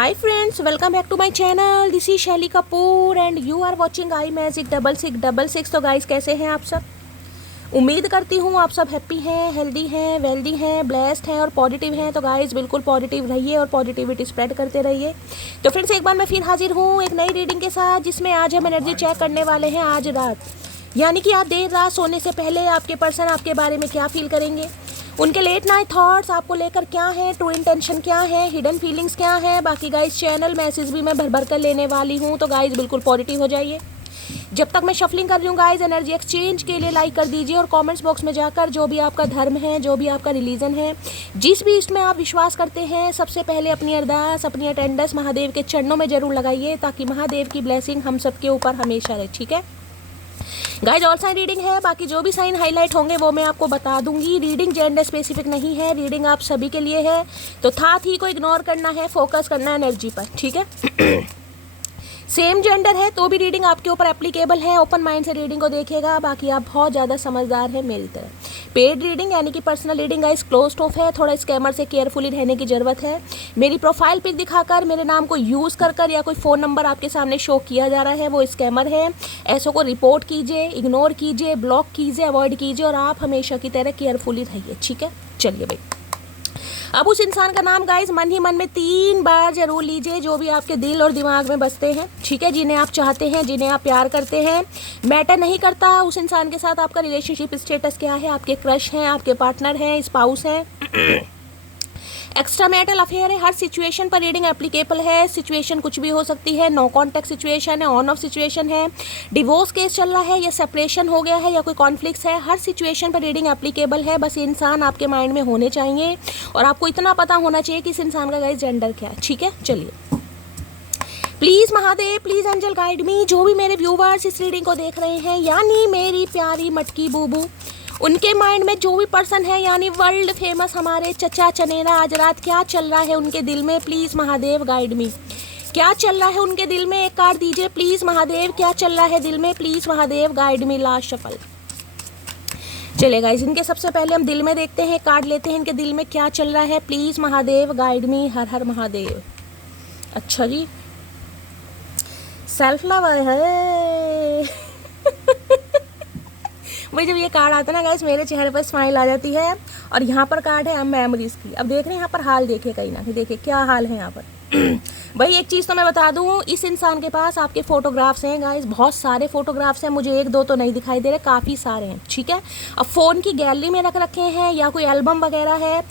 Hi friends, welcome back to my channel. This is शैली Kapoor and you are watching I magic 6666। तो guys कैसे हैं आप सब? उम्मीद करती हूँ आप सब हैप्पी हैं, हेल्दी हैं, वेल्दी हैं, ब्लेस्ड हैं और पॉजिटिव हैं। तो गाइस बिल्कुल पॉजिटिव रहिए और पॉजिटिविटी स्प्रेड करते रहिए। तो फ्रेंड्स एक बार मैं फिर हाजिर हूँ एक नई रीडिंग के साथ, जिसमें आज हम एनर्जी चेक करने वाले हैं आज रात, यानी कि आज देर रात सोने से पहले आपके पर्सन आपके बारे में क्या फील करेंगे, उनके लेट नाइट थॉट्स आपको लेकर क्या है, ट्रू इंटेंशन क्या है, हिडन फीलिंग्स क्या है। बाकी गाइस चैनल मैसेज भी मैं भर भर कर लेने वाली हूँ, तो गाइस बिल्कुल पॉजिटिव हो जाइए। जब तक मैं शफलिंग कर रही हूँ गाइस, एनर्जी एक्सचेंज के लिए लाइक कर दीजिए और कमेंट्स बॉक्स में जाकर जो भी आपका धर्म है, जो भी आपका रिलीजन है, जिस भी इसमें आप विश्वास करते हैं, सबसे पहले अपनी अरदास, अपनी अटेंडेंस महादेव के चरणों में जरूर लगाइए, ताकि महादेव की ब्लेसिंग हम सबके ऊपर हमेशा रहे। ठीक है गाइज, ऑल साइन रीडिंग है, बाकी जो भी साइन हाईलाइट होंगे वो मैं आपको बता दूंगी। रीडिंग जेंडर स्पेसिफिक नहीं है, रीडिंग आप सभी के लिए है, तो था थी को इग्नोर करना है, फोकस करना है एनर्जी पर। ठीक है सेम जेंडर है तो भी रीडिंग आपके ऊपर एप्लीकेबल है, ओपन माइंड से रीडिंग को देखिएगा। बाकी आप बहुत ज़्यादा समझदार हैं मेरी तरह। पेड रीडिंग यानी कि personal reading guys closed of है, थोड़ा स्कैमर से केयरफुली रहने की ज़रूरत है। मेरी प्रोफाइल पिक दिखाकर मेरे नाम को यूज़ कर या कोई फ़ोन नंबर आपके सामने शो किया जा रहा है, वो स्कैमर है। ऐसों को रिपोर्ट कीजिए, इग्नोर कीजिए, ब्लॉक कीजिए, अवॉइड कीजिए और आप हमेशा की तरह केयरफुली रहिए। ठीक है, चलिए भाई। अब उस इंसान का नाम गाइज मन ही मन में 3 बार जरूर लीजिए, जो भी आपके दिल और दिमाग में बसते हैं। ठीक है, जिन्हें आप चाहते हैं, जिन्हें आप प्यार करते हैं, मैटर नहीं करता उस इंसान के साथ आपका रिलेशनशिप स्टेटस क्या है, आपके क्रश हैं, आपके पार्टनर हैं, स्पाउस हैं, एक्स्ट्रा मैरिटल अफेयर है। हर सिचुएशन पर रीडिंग एप्लीकेबल है। सिचुएशन कुछ भी हो सकती है, नो कॉन्टैक्ट सिचुएशन है, ऑन ऑफ सिचुएशन है, डिवोर्स केस चल रहा है या सेपरेशन हो गया है या कोई कॉन्फ्लिक्ट है, हर सिचुएशन पर रीडिंग एप्लीकेबल है। बस इंसान आपके माइंड में होने चाहिए और आपको इतना पता होना चाहिए कि इस इंसान का गाइस जेंडर क्या है। ठीक है, चलिए please Mahadev, please angel guide me. जो भी मेरे व्यूवर्स इस रीडिंग को देख रहे हैं, यानी मेरी प्यारी मटकी बूबू, उनके माइंड में जो भी पर्सन है, यानी वर्ल्ड फेमस हमारे चचा चनेरा, आज रात क्या चल रहा है उनके दिल में, प्लीज़ महादेव गाइड मी। क्या चल रहा है उनके दिल में, एक कार्ड दीजिए प्लीज़ महादेव। क्या चल रहा है दिल में, please Mahadev guide me. Last shuffle. चलिए गाइस, इनके सबसे पहले हम दिल में देखते हैं, कार्ड लेते हैं, इनके दिल में क्या चल रहा है, प्लीज़ महादेव गाइड मी। हर हर महादेव। अच्छा जी, सेल्फ लव है भाई। जब ये कार्ड आता है ना गाइस, मेरे चेहरे पर स्माइल आ जाती है। और यहाँ पर कार्ड है मेमोरीज की। अब देख रहे हैं यहाँ पर हाल, देखिए कहीं ना कहीं, देखिए क्या हाल है यहाँ पर भाई एक चीज़ तो मैं बता दूँ, इस इंसान के पास आपके फोटोग्राफ्स हैं गाइस, बहुत सारे फोटोग्राफ्स हैं, मुझे 1-2 तो नहीं दिखाई दे रहे, काफ़ी सारे हैं। ठीक है, अब फ़ोन की गैलरी में रख रखे हैं या कोई एल्बम वगैरह है,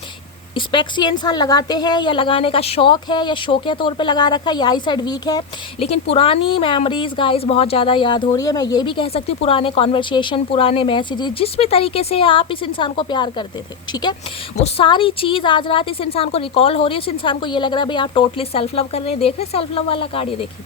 स्पेक्स ये इंसान लगाते हैं या लगाने का शौक है या शौक के तौर पे लगा रखा है, या आई साइड वीक है, लेकिन पुरानी मेमोरीज गाइस बहुत ज़्यादा याद हो रही है। मैं ये भी कह सकती हूँ पुराने कॉन्वर्सेशन, पुराने मैसेजेस, जिस भी तरीके से आप इस इंसान को प्यार करते थे, ठीक है, वो सारी चीज़ आज रात इस इंसान को रिकॉल हो रही है। इस इंसान को ये लग रहा है भाई आप टोटली सेल्फ लव कर रहे हैं। देख रहे सेल्फ लव वाला कार्ड, ये देखिए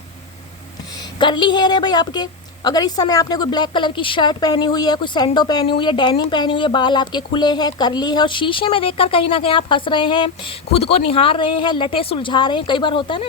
करली हेयर है भाई आपके। अगर इस समय आपने कोई ब्लैक कलर की शर्ट पहनी हुई है, कोई सैंडो पहनी हुई है, डेनिम पहनी हुई है, बाल आपके खुले हैं, करली है और शीशे में देखकर कहीं ना कहीं आप हंस रहे हैं, खुद को निहार रहे हैं, लटे सुलझा रहे हैं। कई बार होता है ना,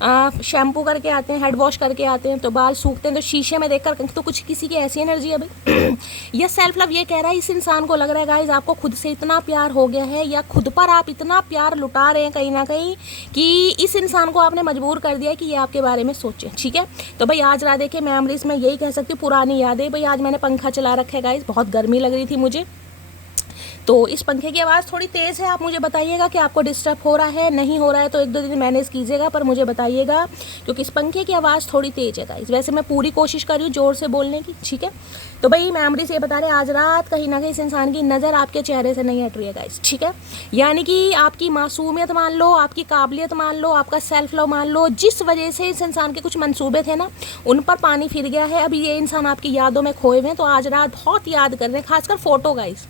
हम शैम्पू करके आते हैं, हेड वॉश करके आते हैं तो बाल सूखते हैं, तो शीशे में देखकर तो कुछ किसी की ऐसी एनर्जी है भाई यह सेल्फ लव ये कह रहा है, इस इंसान को लग रहा है गाइस आपको खुद से इतना प्यार हो गया है, या खुद पर आप इतना प्यार लुटा रहे हैं कहीं ना कहीं कि इस इंसान को आपने मजबूर कर दिया कि ये आपके बारे में सोचे। ठीक है, तो भाई आज रात देखिए मेमोरीज में यही कह सकती हूँ, पुरानी यादें। भाई आज मैंने पंखा चला रखा है गाइस, बहुत गर्मी लग रही थी मुझे, तो इस पंखे की आवाज़ थोड़ी तेज़ है। आप मुझे बताइएगा कि आपको डिस्टर्ब हो रहा है, नहीं हो रहा है, तो 1-2 दिन मैनेज कीजिएगा, पर मुझे बताइएगा, क्योंकि इस पंखे की आवाज़ थोड़ी तेज़ है गाइस। वैसे मैं पूरी कोशिश कर रही हूँ ज़ोर से बोलने की। ठीक है, तो भाई मेमोरीज ये बता रहे हैं आज रात कहीं ना कहीं इस इंसान की नज़र आपके चेहरे से नहीं हट रही है गाइस। ठीक है, यानी कि आपकी मासूमियत मान लो, आपकी काबिलियत मान लो, आपका सेल्फ लव मान लो, जिस वजह से इस इंसान के कुछ मंसूबे थे ना, उन पर पानी फिर गया है। अभी ये इंसान आपकी यादों में खोए हुए हैं, तो आज रात बहुत याद कर रहे हैं, खासकर फोटो गाइस।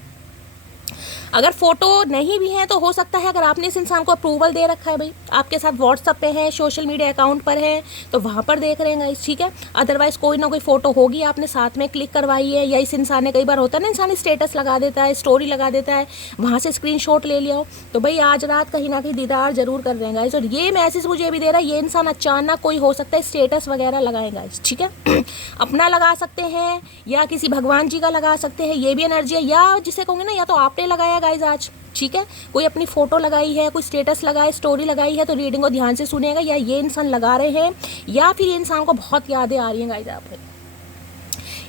अगर फोटो नहीं भी है तो हो सकता है, अगर आपने इस इंसान को अप्रूवल दे रखा है भाई, आपके साथ व्हाट्सअप पे है, सोशल मीडिया अकाउंट पर है, तो वहाँ पर देख रहे हैं गाइस। ठीक है, अदरवाइज कोई ना कोई फोटो होगी आपने साथ में क्लिक करवाई है, या इस इंसान ने, कई बार होता है ना इंसान स्टेटस लगा देता है, स्टोरी लगा देता है, वहाँ से स्क्रीनशॉट ले लिया हो, तो भाई आज रात कहीं ना कहीं दीदार जरूर कर रहे हैं गाइस। और ये मैसेज मुझे भी दे रहा है, ये इंसान अचानक कोई हो सकता है स्टेटस वगैरह लगाएगा गाइस। ठीक है, अपना लगा सकते हैं या किसी भगवान जी का लगा सकते हैं, ये भी एनर्जी है, या जिसे कहोगे ना, या तो आपने लगाया गाइज आज, ठीक है। कोई अपनी फोटो लगाई है, कोई स्टेटस लगाए, स्टोरी लगाई है, तो रीडिंग को ध्यान से सुनिएगा, या ये इंसान लगा रहे हैं या फिर ये इंसान को बहुत यादें आ रही हैं गाइज। आप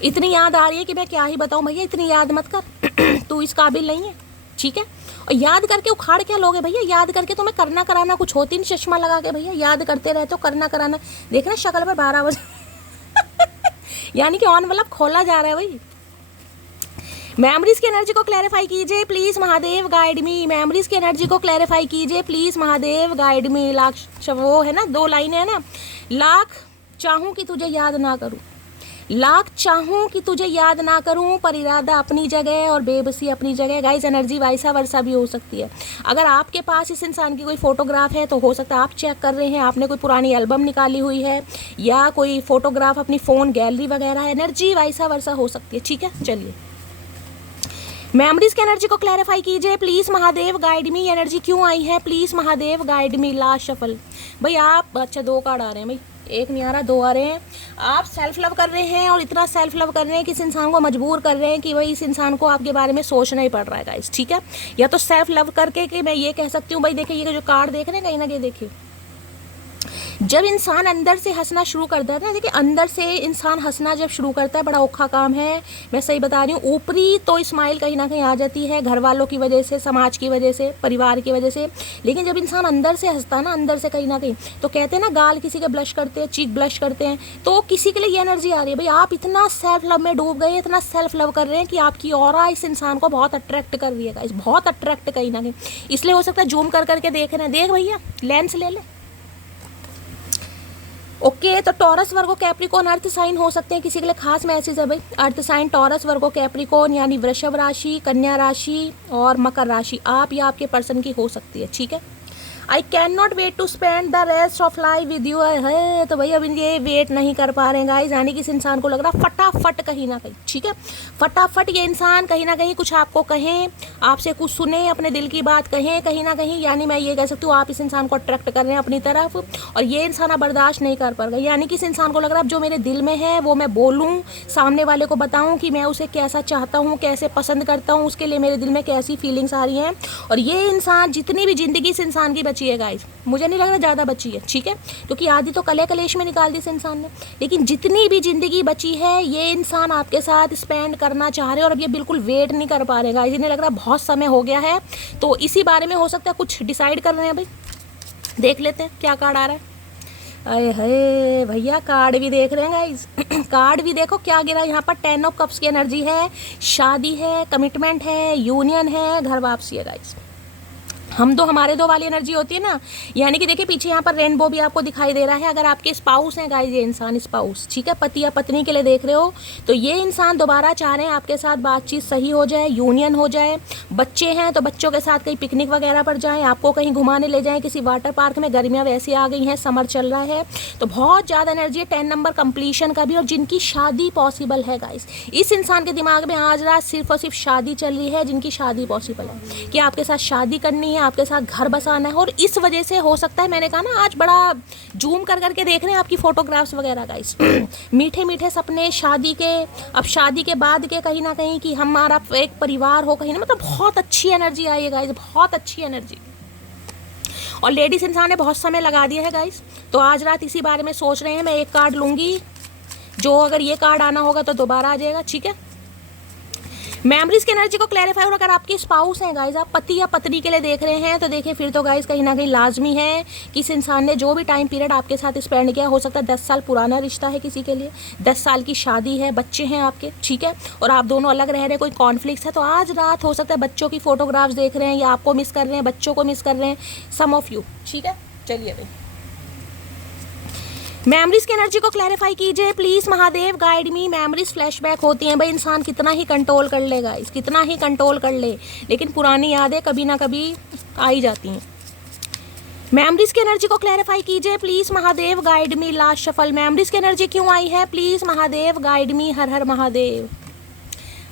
इतनी याद आ रही है कि मैं क्या ही बताऊं भैया, इतनी याद मत कर तू इस काबिल नहीं है, ठीक है। और याद करके उखाड़ क्या लोगे भैया, याद करके तुम्हें करना कराना कुछ होती नहीं, चश्मा लगा के भैया याद करते रहते हो, करना कराना देखना शक्ल पर 12 बजे यानी कि ऑन मतलब खोला जा रहा है भाई। मेमोरीज की एनर्जी को क्लैरिफाई कीजिए please Mahadev guide me, memories की एनर्जी को क्लैरिफाई कीजिए प्लीज महादेव गाइड मी। लाख वो है ना, 2 लाइनें है ना, लाख चाहूं कि तुझे याद ना करूं, लाख चाहूं कि तुझे याद ना करूं, पर इरादा अपनी जगह और बेबसी अपनी जगह। गाइस एनर्जी वाइसा वर्सा भी हो सकती है। अगर आपके पास इस इंसान की कोई फोटोग्राफ है तो हो सकता है आप चेक कर रहे हैं, आपने कोई पुरानी एल्बम निकाली हुई है या कोई फोटोग्राफ अपनी फ़ोन गैलरी वगैरह, एनर्जी वाइसा वर्सा हो सकती है, ठीक है। चलिए मेमोरीज की एनर्जी को क्लैरिफाई कीजिए please Mahadev guide me. Energy क्यों आई है please Mahadev guide me. Last shuffle भाई आप, अच्छा 2 कार्ड आ रहे हैं भाई, 1 नहीं आ रहा, 2 आ रहे हैं। आप सेल्फ लव कर रहे हैं और इतना सेल्फ लव कर रहे हैं कि इस इंसान को मजबूर कर रहे हैं कि भाई इस इंसान को आपके बारे में सोचना ही पड़ रहा है गाइस, ठीक है। या तो सेल्फ लव करके कि मैं ये कह सकती हूँ भाई, देखिए ये जो कार्ड देख रहे हैं कहीं ना कहीं, देखिए जब इंसान अंदर से हंसना शुरू करता है ना, देखिए अंदर से इंसान हंसना जब शुरू करता है बड़ा औखा काम है, मैं सही बता रही हूँ। ऊपरी तो स्माइल कहीं ना कहीं आ जाती है घर वालों की वजह से, समाज की वजह से, परिवार की वजह से, लेकिन जब इंसान अंदर से हंसता है ना, अंदर से कहीं ना कहीं, तो कहते हैं ना गाल किसी के ब्लश करते हैं, चीक ब्लश करते हैं, तो किसी के लिए ये एनर्जी आ रही है भाई आप इतना सेल्फ लव में डूब गए, इतना सेल्फ लव कर रहे हैं कि आपकी ऑरा इस इंसान को बहुत अट्रैक्ट कर रही है गाइस, बहुत अट्रैक्ट कहीं ना कहीं। इसलिए हो सकता है जूम कर करके देख रहे हैं, देख भैया लेंस ले ले। ओके तो Taurus Virgo Capricorn earth sign हो सकते हैं, किसी के लिए खास मैसेज है भाई। Earth sign Taurus Virgo Capricorn यानी वृषभ राशि, कन्या राशि और मकर राशि, आप या आपके पर्सन की हो सकती है, ठीक है। I can not wait to spend the rest of life with you है, तो भाई अब ये वेट नहीं कर पा रहे हैं गाइस, यानी कि इस इंसान को लग रहा फटाफट कहीं ना कहीं, ठीक है, फटाफट ये इंसान कहीं ना कहीं कुछ आपको कहें, आपसे कुछ सुने, अपने दिल की बात कहें कहीं ना कहीं, यानी मैं ये कह सकती हूँ आप इस इंसान को अट्रैक्ट कर रहे हैं अपनी तरफ, और ये इंसान अब बर्दाश्त नहीं कर पा रहा, यानी कि इस इंसान को लग रहा है जो मेरे दिल में है वो मैं बोलूँ, सामने वाले को बताऊँ कि मैं उसे कैसा चाहता हूँ, कैसे पसंद करता हूँ, उसके लिए मेरे दिल में कैसी फीलिंग्स आ रही हैं। और ये इंसान जितनी भी जिंदगी इस इंसान की बची है गाइस, मुझे नहीं लग रहा ज़्यादा बची है, ठीक है, क्योंकि आधी तो कले कलेश में निकाल दी इस इंसान ने, लेकिन जितनी भी जिंदगी बची है ये इंसान आपके साथ स्पेंड करना चाह रहे हैं, और अब ये बिल्कुल वेट नहीं कर पा रहे गाइस, इन्हें लग रहा है बहुत समय हो गया है, तो इसी बारे में हो सकता है कुछ डिसाइड कर रहे हैं भाई। देख लेते हैं क्या कार्ड आ रहा है। अरे है भैया कार्ड भी देख रहे हैं गाइस कार्ड भी देखो क्या गिरा यहाँ पर, 10 ऑफ कप्स की एनर्जी है, शादी है, कमिटमेंट है, यूनियन है, घर वापसी है गाइस। हम दो हमारे दो वाली एनर्जी होती है ना, यानी कि देखिए पीछे यहाँ पर रेनबो भी आपको दिखाई दे रहा है। अगर आपके स्पाउस हैं गाइस, ये इंसान स्पाउस, ठीक है, पति या पत्नी के लिए देख रहे हो, तो ये इंसान दोबारा चाह रहे हैं आपके साथ बातचीत सही हो जाए, यूनियन हो जाए। बच्चे हैं तो बच्चों के साथ कहीं पिकनिक वगैरह पर जाएं, आपको कहीं घुमाने ले जाएं किसी वाटर पार्क में, गर्मियाँ वैसी आ गई हैं, समर चल रहा है, तो बहुत ज़्यादा एनर्जी है। 10 नंबर कंप्लीशन का भी, और जिनकी शादी पॉसिबल है गाइस, इस इंसान के दिमाग में आज रात सिर्फ और सिर्फ शादी चल रही है, जिनकी शादी पॉसिबल है कि आपके साथ शादी करनी है, आपके साथ घर बसाना है। और इस वजह से हो सकता है, मैंने कहा ना आज बड़ा जूम कर करके देख रहे हैं आपकी फोटोग्राफ्स वगैरह गाइस मीठे मीठे सपने शादी के, अब शादी के बाद के कहीं ना कहीं कि हमारा एक परिवार हो कहीं ना, मतलब बहुत अच्छी एनर्जी आई है गाइस, बहुत अच्छी एनर्जी। और लेडीज इंसान ने बहुत समय लगा दिया है गाइस, तो आज रात इसी बारे में सोच रहे हैं। मैं एक कार्ड लूंगी, जो अगर ये कार्ड आना होगा तो दोबारा आ जाएगा, ठीक है। मेमोरीज की एनर्जी को क्लैरिफाई, और अगर आपके स्पाउस हैं गाइस, आप पति या पत्नी के लिए देख रहे हैं, तो देखिए फिर तो गाइस कहीं ना कहीं लाजमी है कि इस इंसान ने जो भी टाइम पीरियड आपके साथ स्पेंड किया, हो सकता है 10 साल पुराना रिश्ता है किसी के लिए, 10 साल की शादी है, बच्चे हैं आपके, ठीक है, और आप दोनों अलग रह रहे हैं, कोई कॉन्फ्लिक्ट है, तो आज रात हो सकता है बच्चों की फोटोग्राफ्स देख रहे हैं, या आपको मिस कर रहे हैं, बच्चों को मिस कर रहे हैं, सम ऑफ यू, ठीक है। चलिए भाई मेमोरीज की एनर्जी को क्लैरिफाई कीजिए please Mahadev guide me. Memories flashback होती हैं भाई, इंसान कितना ही कंट्रोल कर लेगा, इस कितना ही कंट्रोल कर ले, लेकिन पुरानी यादें कभी ना कभी आ ही जाती हैं। मेमोरीज की एनर्जी को क्लैरिफाई कीजिए please Mahadev guide me. Last shuffle, memories की एनर्जी क्यों आई है प्लीज महादेव गाइड मी। हर हर महादेव।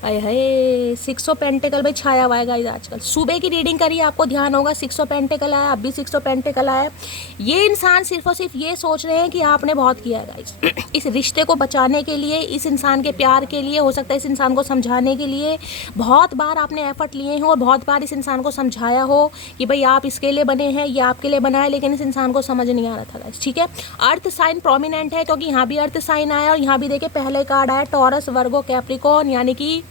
अरे हाय 6 ऑफ पेंटिकल भाई छाया हुआ है गाइस आजकल। सुबह की रीडिंग करिए, आपको ध्यान होगा 6 ऑफ पेंटिकल आया, अब भी 6 ऑफ पेंटिकल आया। ये इंसान सिर्फ और सिर्फ ये सोच रहे हैं कि आपने बहुत किया है गाइस। इस रिश्ते को बचाने के लिए, इस इंसान के प्यार के लिए, हो सकता है इस इंसान को समझाने के लिए बहुत बार आपने एफर्ट लिए हो और बहुत बार इस इंसान को समझाया हो कि भाई आप इसके लिए बने हैं, ये आपके लिए बना है, लेकिन इस इंसान को समझ नहीं आ रहा था गाइस। ठीक है, अर्थ साइन प्रोमिनेंट है क्योंकि यहाँ भी अर्थ साइन आया और यहाँ भी देखिए पहले कार्ड आया टॉरस, वर्गो, कैप्रिकॉर्न, यानी कि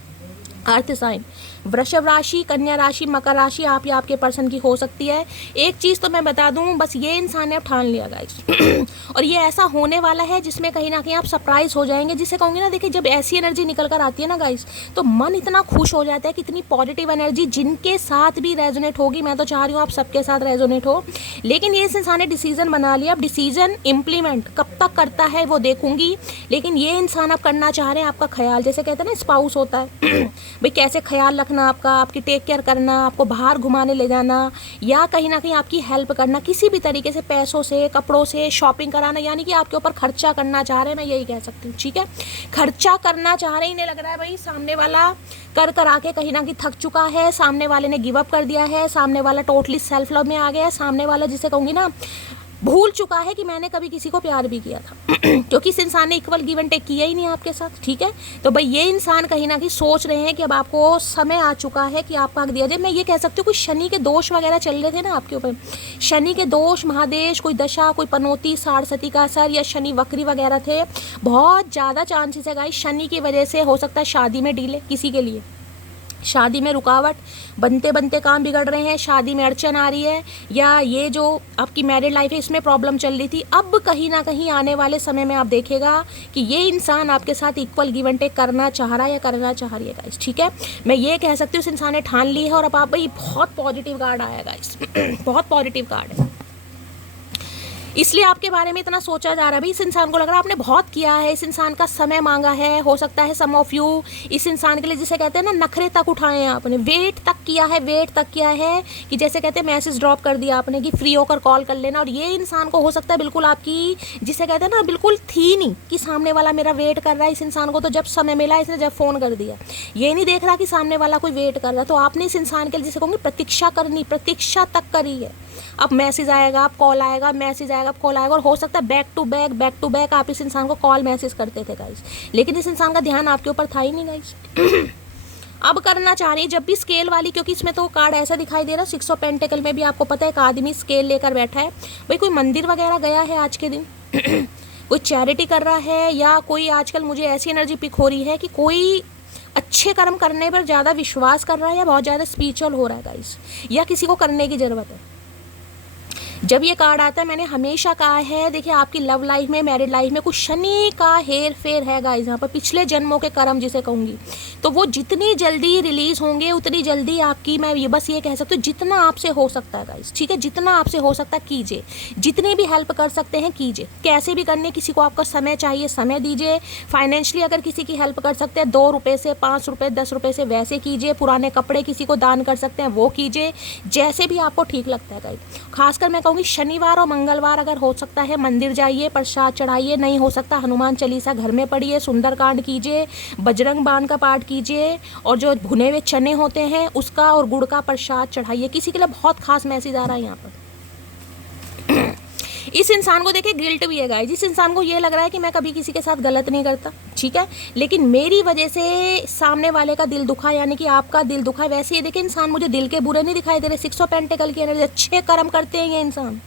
अर्थ साइन। वृषभ राशि, कन्या राशि, मकर राशि आप या आपके पर्सन की हो सकती है। एक चीज़ तो मैं बता दूं, बस ये इंसान ने अब ठान लिया गाइस और ये ऐसा होने वाला है जिसमें कहीं ना कहीं आप सरप्राइज हो जाएंगे। जिसे कहूँगी ना, देखिए जब ऐसी एनर्जी निकल कर आती है ना गाइस, तो मन इतना खुश हो जाता है कि इतनी पॉजिटिव एनर्जी जिनके साथ भी रेजोनेट होगी, मैं तो चाह रही हूँ आप सबके साथ रेजोनेट हो। लेकिन ये इंसान ने डिसीजन बना लिया, अब डिसीजन इम्प्लीमेंट कब तक करता है वो देखूंगी। लेकिन ये इंसान अब करना चाह रहे हैं आपका ख्याल, जैसे कहते हैं ना स्पाउस होता है भाई कैसे ख्याल रखना आपका, आपकी टेक केयर करना, आपको बाहर घुमाने ले जाना या कहीं ना कहीं आपकी हेल्प करना किसी भी तरीके से, पैसों से, कपड़ों से, शॉपिंग कराना, यानी कि आपके ऊपर खर्चा करना चाह रहे हैं, मैं यही कह सकती हूँ। ठीक है, खर्चा करना चाह रहे हैं, इन्हें लग रहा है भाई सामने वाला कर आके कहीं ना कहीं थक चुका है, सामने वाले ने गिव अप कर दिया है, सामने वाला टोटली सेल्फ लव में आ गया है, सामने वाला जिसे कहूँगी ना भूल चुका है कि मैंने कभी किसी को प्यार भी किया था क्योंकि इस इंसान ने इक्वल गिव एंड टेक किया ही नहीं आपके साथ। ठीक है, तो भाई ये इंसान कहीं ना कहीं सोच रहे हैं कि अब आपको समय आ चुका है कि आपका हक दिया जाए। मैं ये कह सकती हूँ कुछ शनि के दोष वगैरह चल रहे थे ना आपके ऊपर, शनि के दोष, महादेश, कोई दशा, कोई पनौती, साढ़सती का असर या शनि वक्री वगैरह थे। बहुत ज़्यादा चांसेस है गाइस शनि की वजह से हो सकता है शादी में डिले, किसी के लिए शादी में रुकावट, बनते बनते काम बिगड़ रहे हैं, शादी में अड़चन आ रही है, या ये जो आपकी मैरिड लाइफ है इसमें प्रॉब्लम चल रही थी। अब कहीं ना कहीं आने वाले समय में आप देखेगा कि ये इंसान आपके साथ इक्वल गिव एंड टेक करना चाह रहा है या करना चाह रही है गाइस। ठीक है, मैं ये कह सकती हूँ इस इंसान ने ठान ली है और अब आप भाई बहुत पॉजिटिव कार्ड आया गाइस बहुत पॉजिटिव कार्ड है, इसलिए आपके बारे में इतना सोचा जा रहा है। भाई इस इंसान को लग रहा है आपने बहुत किया है, इस इंसान का समय मांगा है, हो सकता है सम ऑफ यू इस इंसान के लिए जिसे कहते हैं ना नखरे तक उठाए हैं आपने, वेट तक किया है कि जैसे कहते हैं मैसेज ड्रॉप कर दिया आपने कि फ्री होकर कॉल कर लेना। और ये इंसान को हो सकता है बिल्कुल आपकी जिसे कहते हैं ना बिल्कुल थी नहीं कि सामने वाला मेरा वेट कर रहा है। इस इंसान को तो जब समय मिला इसने जब फ़ोन कर दिया, ये नहीं देख रहा कि सामने वाला कोई वेट कर रहा है। तो आपने इस इंसान के लिए जिसे कहूँगी प्रतीक्षा करनी, प्रतीक्षा तक करी है। अब मैसेज आएगा, अब कॉल आएगा, मैसेज आएगा, अब कॉल आएगा, और हो सकता है बैक टू बैक आप इस इंसान को कॉल मैसेज करते थे गाइस, लेकिन इस इंसान का ध्यान आपके ऊपर था ही नहीं गाइस अब करना चाह रही है जब भी स्केल वाली, क्योंकि इसमें तो कार्ड ऐसा दिखाई दे रहा है 6 ऑफ पेंटिकल में भी आपको पता है एक आदमी स्केल लेकर बैठा है। भाई कोई मंदिर वगैरह गया है आज के दिन कोई चैरिटी कर रहा है, या कोई आजकल मुझे ऐसी एनर्जी पिक हो रही है कि कोई अच्छे कर्म करने पर ज़्यादा विश्वास कर रहा है या बहुत ज़्यादा स्पिरिचुअल हो रहा है गाइस, या किसी को करने की ज़रूरत है। जब ये कार्ड आता है मैंने हमेशा कहा है, देखिए आपकी लव लाइफ में, मैरिड लाइफ में कुछ शनि का हेर फेर है गाइस, यहाँ पर पिछले जन्मों के कर्म जिसे कहूँगी, तो वो जितनी जल्दी रिलीज होंगे उतनी जल्दी आपकी, मैं ये बस ये कह सकती हूँ जितना आपसे हो सकता है गाइस, ठीक है, जितना आपसे हो सकता है कीजिए, जितनी भी हेल्प कर सकते हैं कीजिए, कैसे भी करने, किसी को आपका समय चाहिए समय दीजिए, फाइनेंशियली अगर किसी की हेल्प कर सकते हैं 2 रुपये से 5 रुपये 10 रुपये से वैसे कीजिए, पुराने कपड़े किसी को दान कर सकते हैं वो कीजिए, जैसे भी आपको ठीक लगता है गाइस। खासकर मैं कहूँगी शनिवार और मंगलवार अगर हो सकता है मंदिर जाइए, प्रसाद चढ़ाइए, नहीं हो सकता हनुमान चालीसा घर में पढ़िए, सुंदरकांड कीजिए, बजरंग बाण का पाठ कीजिए, और जो भुने हुए चने होते हैं उसका और गुड़ का प्रसाद चढ़ाइए। किसी के लिए बहुत खास मैसेज आ रहा है यहाँ पर इस इंसान को देखिए गिल्ट भी है गाइस, जिस इंसान को ये लग रहा है कि मैं कभी किसी के साथ गलत नहीं करता, ठीक है, लेकिन मेरी वजह से सामने वाले का दिल दुखा, यानी कि आपका दिल दुखा। वैसे ये देखिए इंसान मुझे दिल के बुरे नहीं दिखाई दे रहे, 6 ऑफ पेंटिकल की एनर्जी, अच्छे कर्म करते हैं ये इंसान,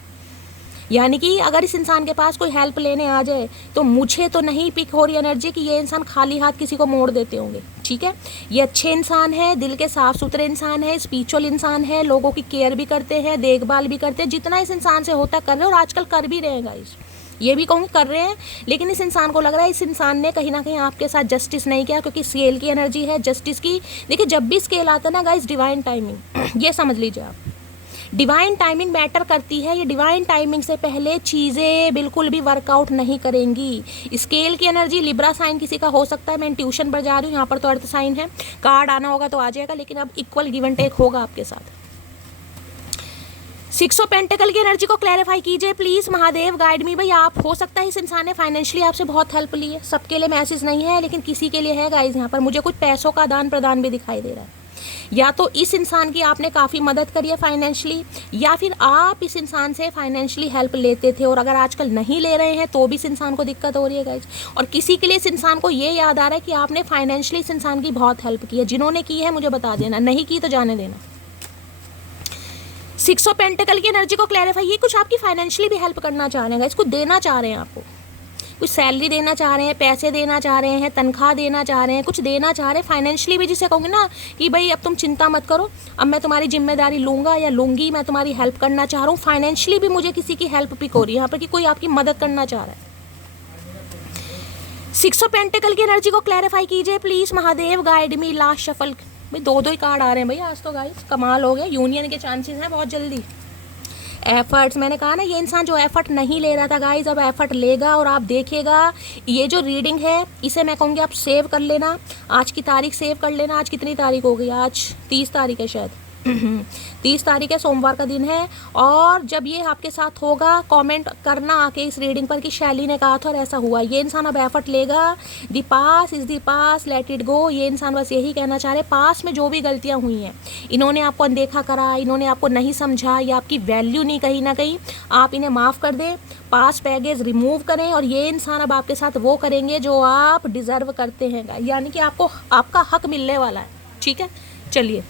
यानी कि अगर इस इंसान के पास कोई हेल्प लेने आ जाए तो मुझे तो नहीं पिक हो रही एनर्जी कि ये इंसान खाली हाथ किसी को मोड़ देते होंगे, ठीक है। ये अच्छे इंसान है, दिल के साफ सुथरे इंसान है, स्पिरिचुअल इंसान है, लोगों की केयर भी करते हैं, देखभाल भी करते हैं, जितना इस इंसान से होता कर रहे हैं, और आजकल कर भी रहे हैं गाइस, ये भी कहूँगी कर रहे हैं। लेकिन इस इंसान को लग रहा है इस इंसान ने कहीं ना कहीं आपके साथ जस्टिस नहीं किया, क्योंकि स्केल की एनर्जी है जस्टिस की। देखिए जब भी स्केल आता है ना गाइस, डिवाइन टाइमिंग ये समझ लीजिए आप, डिवाइन टाइमिंग मैटर करती है। ये डिवाइन टाइमिंग से पहले चीज़ें बिल्कुल भी वर्कआउट नहीं करेंगी। स्केल की एनर्जी, लिब्रा साइन किसी का हो सकता है, मैं ट्यूशन पर जा रही हूँ, यहाँ पर तो अर्थ साइन है, कार्ड आना होगा तो आ जाएगा, लेकिन अब इक्वल गिव एंड टेक होगा आपके साथ। सिक्स ऑफ पेंटिकल की एनर्जी को क्लैरिफाई कीजिए प्लीज महादेव, गाइड मी। भाई आप हो सकता है इस इंसान ने फाइनेंशियली आपसे बहुत हेल्प ली है, सबके लिए मैसेज नहीं है लेकिन किसी के लिए है गाइज। यहाँ पर मुझे कुछ पैसों का आदान प्रदान भी दिखाई दे रहा है, या तो इस इंसान की आपने काफ़ी मदद करी है फाइनेंशियली, या फिर आप इस इंसान से फाइनेंशियली हेल्प लेते थे और अगर आजकल नहीं ले रहे हैं तो भी इस इंसान को दिक्कत हो रही है गाइज। और किसी के लिए इस इंसान को ये याद आ रहा है कि आपने फाइनेंशियली इस इंसान की बहुत हेल्प की है। जिन्होंने की है मुझे बता देना, नहीं की तो जाने देना। सिक्स ऑफ पेंटिकल की एनर्जी को क्लैरिफाई, ये कुछ आपकी फाइनेंशियली भी हेल्प करना चाह रहे हैं, इसको देना चाह रहे हैं, आपको कुछ सैलरी देना चाह रहे हैं, पैसे देना चाह रहे हैं, तनख्वाह देना चाह रहे हैं, कुछ देना चाह रहे हैं फाइनेंशियली भी, जिसे कहूँगी ना कि भाई अब तुम चिंता मत करो, अब मैं तुम्हारी जिम्मेदारी लूँगा या लूँगी, मैं तुम्हारी हेल्प करना चाह रहा हूँ। फाइनेंशियली भी मुझे किसी की हेल्प भी हो रही है यहाँ पर कि कोई आपकी मदद करना चाह रहा है। सिक्स ऑफ पेंटिकल की एनर्जी को क्लैरिफाई कीजिए please Mahadev, guide me. Last shuffle, भाई दो ही कार्ड आ रहे हैं भाई आज तो गाइस, कमाल हो गया। यूनियन के चांसेस हैं बहुत जल्दी। एफर्ट्स, मैंने कहा ना ये इंसान जो एफर्ट नहीं ले रहा था गाइस अब एफर्ट लेगा और आप देखिएगा। ये जो रीडिंग है इसे मैं कहूँगी आप सेव कर लेना, आज की तारीख सेव कर लेना। आज कितनी तारीख हो गई, आज 30 तारीख है शायद 30 तारीख है, सोमवार का दिन है। और जब ये आपके साथ होगा कमेंट करना आके इस रीडिंग पर कि शैली ने कहा था और ऐसा हुआ। ये इंसान अब एफर्ट लेगा। The past is the past, let it go. ये इंसान बस यही कहना चाह रहे पास में जो भी गलतियां हुई हैं, इन्होंने आपको अनदेखा करा, इन्होंने आपको नहीं समझा या आपकी वैल्यू नहीं कहीं ना कहीं, आप इन्हें माफ़ कर दें, पास बैगेज रिमूव करें और ये इंसान अब आपके साथ वो करेंगे जो आप डिज़र्व करते हैं, यानी कि आपको आपका हक मिलने वाला है। ठीक है, चलिए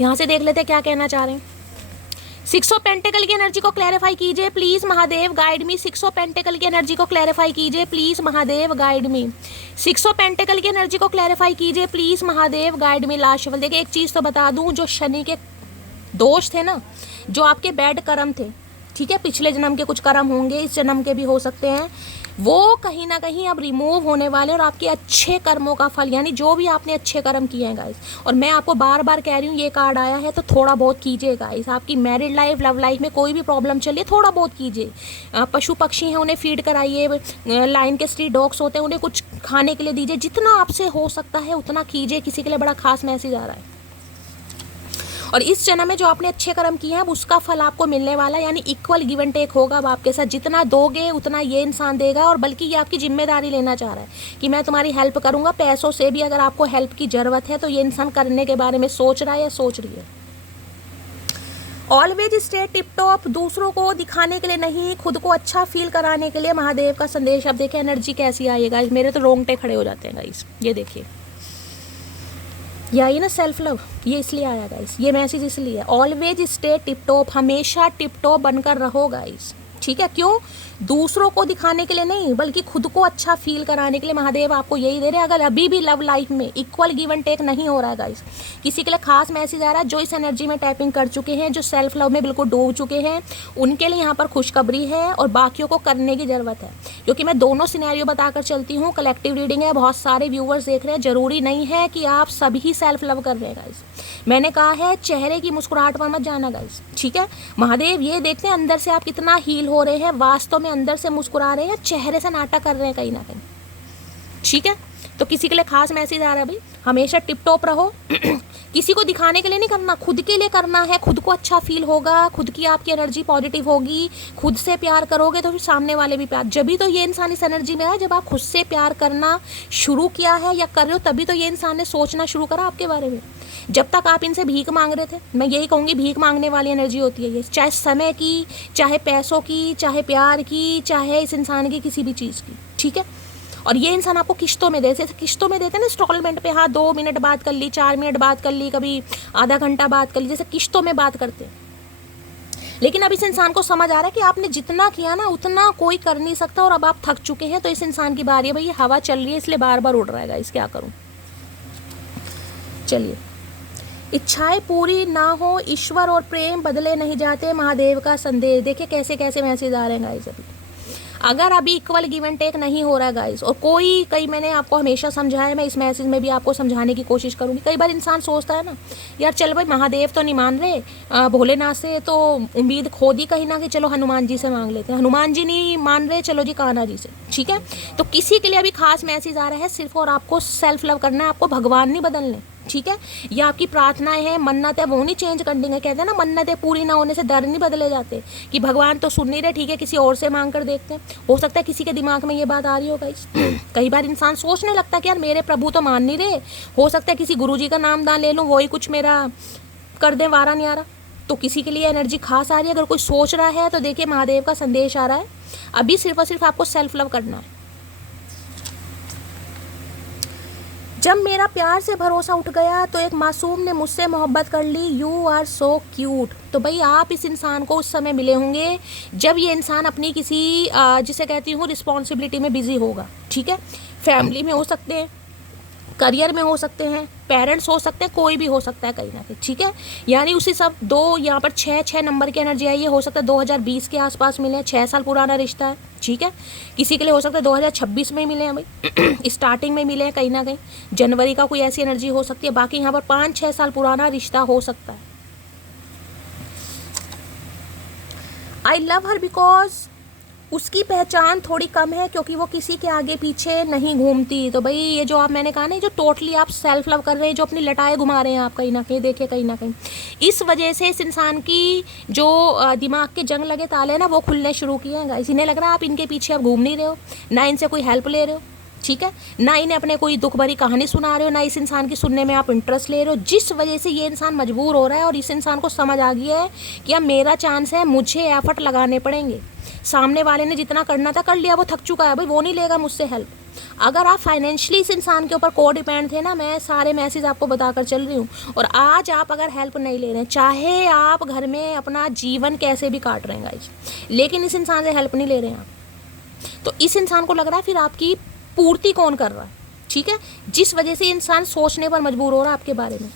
यहाँ से देख लेते हैं क्या कहना चाह रहे हैं। सिक्स ऑफ पेंटिकल की एनर्जी को क्लैरिफाई कीजिए please Mahadev, guide me. Six of pentacle की एनर्जी को क्लैरिफाई कीजिए please Mahadev, guide me. Six of pentacle की एनर्जी को क्लैरिफाई कीजिए please Mahadev, guide me. Last shuffle. देखिए एक चीज़ तो बता दूं, जो शनि के दोष थे ना, जो आपके बैड कर्म थे, ठीक है, पिछले जन्म के कुछ कर्म होंगे, इस जन्म के भी हो सकते हैं, वो कहीं ना कहीं अब रिमूव होने वाले और आपके अच्छे कर्मों का फल, यानी जो भी आपने अच्छे कर्म किए हैं गाइस। और मैं आपको बार बार कह रही हूँ ये कार्ड आया है तो थोड़ा बहुत कीजिए गाइस। आपकी मैरिड लाइफ, लव लाइफ में कोई भी प्रॉब्लम चलिए थोड़ा बहुत कीजिए। पशु पक्षी हैं उन्हें फीड कराइए, लाइन के स्ट्रीट डॉग्स होते हैं उन्हें कुछ खाने के लिए दीजिए, जितना आपसे हो सकता है उतना कीजिए। किसी के लिए बड़ा खास मैसेज आ रहा है। और इस जन्म में जो आपने अच्छे कर्म किए हैं अब उसका फल आपको मिलने वाला है, यानी इक्वल गिव एंड टेक होगा अब आपके साथ। जितना दोगे उतना ये इंसान देगा और बल्कि ये आपकी जिम्मेदारी लेना चाह रहा है कि मैं तुम्हारी हेल्प करूंगा। पैसों से भी अगर आपको हेल्प की ज़रूरत है तो ये इंसान करने के बारे में सोच रहा है या सोच रही है। ऑलवेज स्टे टिप टॉप, दूसरों को दिखाने के लिए नहीं, खुद को अच्छा फील कराने के लिए महादेव का संदेश। अब देखिए एनर्जी कैसी आई है गाइस, मेरे तो रोंगटे खड़े हो जाते हैं गाइस। ये देखिए ये ना सेल्फ लव, ये इसलिए आया गाइस, ये मैसेज इसलिए। ऑलवेज स्टे टिप टॉप, हमेशा टिप टॉप बनकर रहो गाइस। ठीक है, क्यों? दूसरों को दिखाने के लिए नहीं बल्कि खुद को अच्छा फील कराने के लिए महादेव आपको यही दे रहे हैं। अगर अभी भी लव लाइफ में इक्वल गिव एंड टेक नहीं हो रहा है गाइस, किसी के लिए खास मैसेज आ रहा है जो इस एनर्जी में टैपिंग कर चुके हैं, जो सेल्फ लव में बिल्कुल डूब चुके हैं, उनके लिए यहाँ पर खुशखबरी है और बाकियों को करने की ज़रूरत है। क्योंकि मैं दोनों सिनेरियो बताकर चलती हूँ, कलेक्टिव रीडिंग है, बहुत सारे व्यूवर्स देख रहे हैं, ज़रूरी नहीं है कि आप सभी सेल्फ लव कर रहे हैं गाइस। मैंने कहा है चेहरे की मुस्कुराहट पर मत जाना गाइस। ठीक है, महादेव ये देखते हैं अंदर से आप कितना हील हो रहे हैं, वास्तव में अंदर से मुस्कुरा रहे हैं, चेहरे से नाटक कर रहे हैं कहीं ना कहीं। ठीक है, तो किसी के लिए खास मैसेज आ रहा है भाई, हमेशा टिप टॉप रहो। किसी को दिखाने के लिए नहीं करना, खुद के लिए करना है। खुद को अच्छा फील होगा, खुद की आपकी एनर्जी पॉजिटिव होगी, खुद से प्यार करोगे तो फिर सामने वाले भी प्यार। जब भी तो ये इंसान इस एनर्जी में है जब आप खुद से प्यार करना शुरू किया है या कर रहे हो, तभी तो ये इंसान ने सोचना शुरू करा आपके बारे में। जब तक आप इनसे भीख मांग रहे थे, मैं यही कहूँगी भीख मांगने वाली एनर्जी होती है ये, चाहे समय की, चाहे पैसों की, चाहे प्यार की, चाहे इस इंसान की किसी भी चीज़ की। ठीक है, और ये इंसान आपको किश्तों में जैसे किश्तों में देते हैं ना, इंस्टॉलमेंट पे। हाँ, 2 मिनट बात कर ली, 4 मिनट बात कर ली, कभी आधा घंटा बात कर ली, जैसे किश्तों में बात करते हैं। लेकिन अब इस इंसान को समझ आ रहा है कि आपने जितना किया ना उतना कोई कर नहीं सकता और अब आप थक चुके हैं। तो इस इंसान की बारी है भाई, ये हवा चल रही है इसलिए बार बार उड़ रहा है, इस क्या करूँ। चलिए, इच्छाएं पूरी ना हो, ईश्वर और प्रेम बदले नहीं जाते, महादेव का संदेश। देखिए कैसे कैसे मैसेज आ रहे हैं गाइस। अभी अगर अभी इक्वल गिव एंड टेक नहीं हो रहा है गाइस, और कई मैंने आपको हमेशा समझाया है, मैं इस मैसेज में भी आपको समझाने की कोशिश करूँगी। कई बार इंसान सोचता है ना यार चल भाई महादेव तो नहीं मान रहे, भोलेनाथ से तो उम्मीद खो दी कहीं ना, कि चलो हनुमान जी से मांग लेते हैं, हनुमान जी नहीं मान रहे, चलो जी कान्हा जी से। ठीक है, तो किसी के लिए अभी खास मैसेज आ रहा है सिर्फ और आपको सेल्फ लव करना है, आपको भगवान नहीं बदलने। ठीक है। ये आपकी प्रार्थनाएं हैं, मन्नत है, वो नहीं चेंज कर देंगे। कहते हैं ना मन्नतें पूरी ना होने से दर नहीं बदले जाते, कि भगवान तो सुन नहीं रहे, ठीक है किसी और से मांग कर देखते हैं। हो सकता है किसी के दिमाग में ये बात आ रही हो गाइस। कई बार इंसान सोचने लगता है कि यार मेरे प्रभु तो मान नहीं रहे, हो सकता है किसी गुरु जी का नाम दान ले लूँ, वही कुछ मेरा कर दें वारा नहीं आ रहा। तो किसी के लिए एनर्जी खास आ रही है, अगर कोई सोच रहा है तो देखिए महादेव का संदेश आ रहा है। अभी सिर्फ और सिर्फ आपको सेल्फ लव करना है। जब मेरा प्यार से भरोसा उठ गया तो एक मासूम ने मुझसे मोहब्बत कर ली, यू आर सो क्यूट। तो भाई आप इस इंसान को उस समय मिले होंगे जब ये इंसान अपनी किसी जिसे कहती हूँ रिस्पॉन्सिबिलिटी में बिजी होगा, ठीक है। फैमिली में हो सकते हैं, करियर में हो सकते हैं, पेरेंट्स हो सकते हैं, कोई भी हो सकता है कहीं ना कहीं, ठीक है। यानी उसी सब दो यहाँ पर 6 नंबर की एनर्जी आई है। हो सकता है 2020 के आसपास मिले, 6 साल पुराना रिश्ता है, ठीक है। किसी के लिए हो सकता है 2026 में मिले हैं भाई, स्टार्टिंग में मिले हैं कहीं ना कहीं, जनवरी का कोई ऐसी एनर्जी हो सकती है। बाकी यहाँ पर 5-6 साल पुराना रिश्ता हो सकता है। आई लव हर बिकॉज उसकी पहचान थोड़ी कम है क्योंकि वो किसी के आगे पीछे नहीं घूमती। तो भाई ये जो आप मैंने कहा ना, जो टोटली आप सेल्फ लव कर रहे हैं, जो अपनी लटाएं घुमा रहे हैं आप कहीं ना कहीं, देखिए कहीं ना कहीं इस वजह से इस इंसान की जो दिमाग के जंग लगे ताले ना वो खुलने शुरू किए हैं गाइस। इन्हें लग रहा है आप इनके पीछे अब घूम नहीं रहे हो, ना इनसे कोई हेल्प ले रहे हो, ठीक है, ना इन्हें अपने कोई दुख भरी कहानी सुना रहे हो, ना इस इंसान की सुनने में आप इंटरेस्ट ले रहे हो। जिस वजह से ये इंसान मजबूर हो रहा है और इस इंसान को समझ आ गया है कि अब मेरा चांस है, मुझे एफर्ट लगाने पड़ेंगे। सामने वाले ने जितना करना था कर लिया, वो थक चुका है भाई, वो नहीं लेगा मुझसे हेल्प। अगर आप फाइनेंशियली इस इंसान के ऊपर को डिपेंड थे ना, मैं सारे मैसेज आपको बताकर चल रही हूँ, और आज आप अगर हेल्प नहीं ले रहे हैं, चाहे आप घर में अपना जीवन कैसे भी काट रहे हैं गाइस, लेकिन इस इंसान से हेल्प नहीं ले रहे हैं आप, तो इस इंसान को लग रहा है फिर आपकी पूर्ति कौन कर रहा है, ठीक है। जिस वजह से इंसान सोचने पर मजबूर हो रहा है आपके बारे में।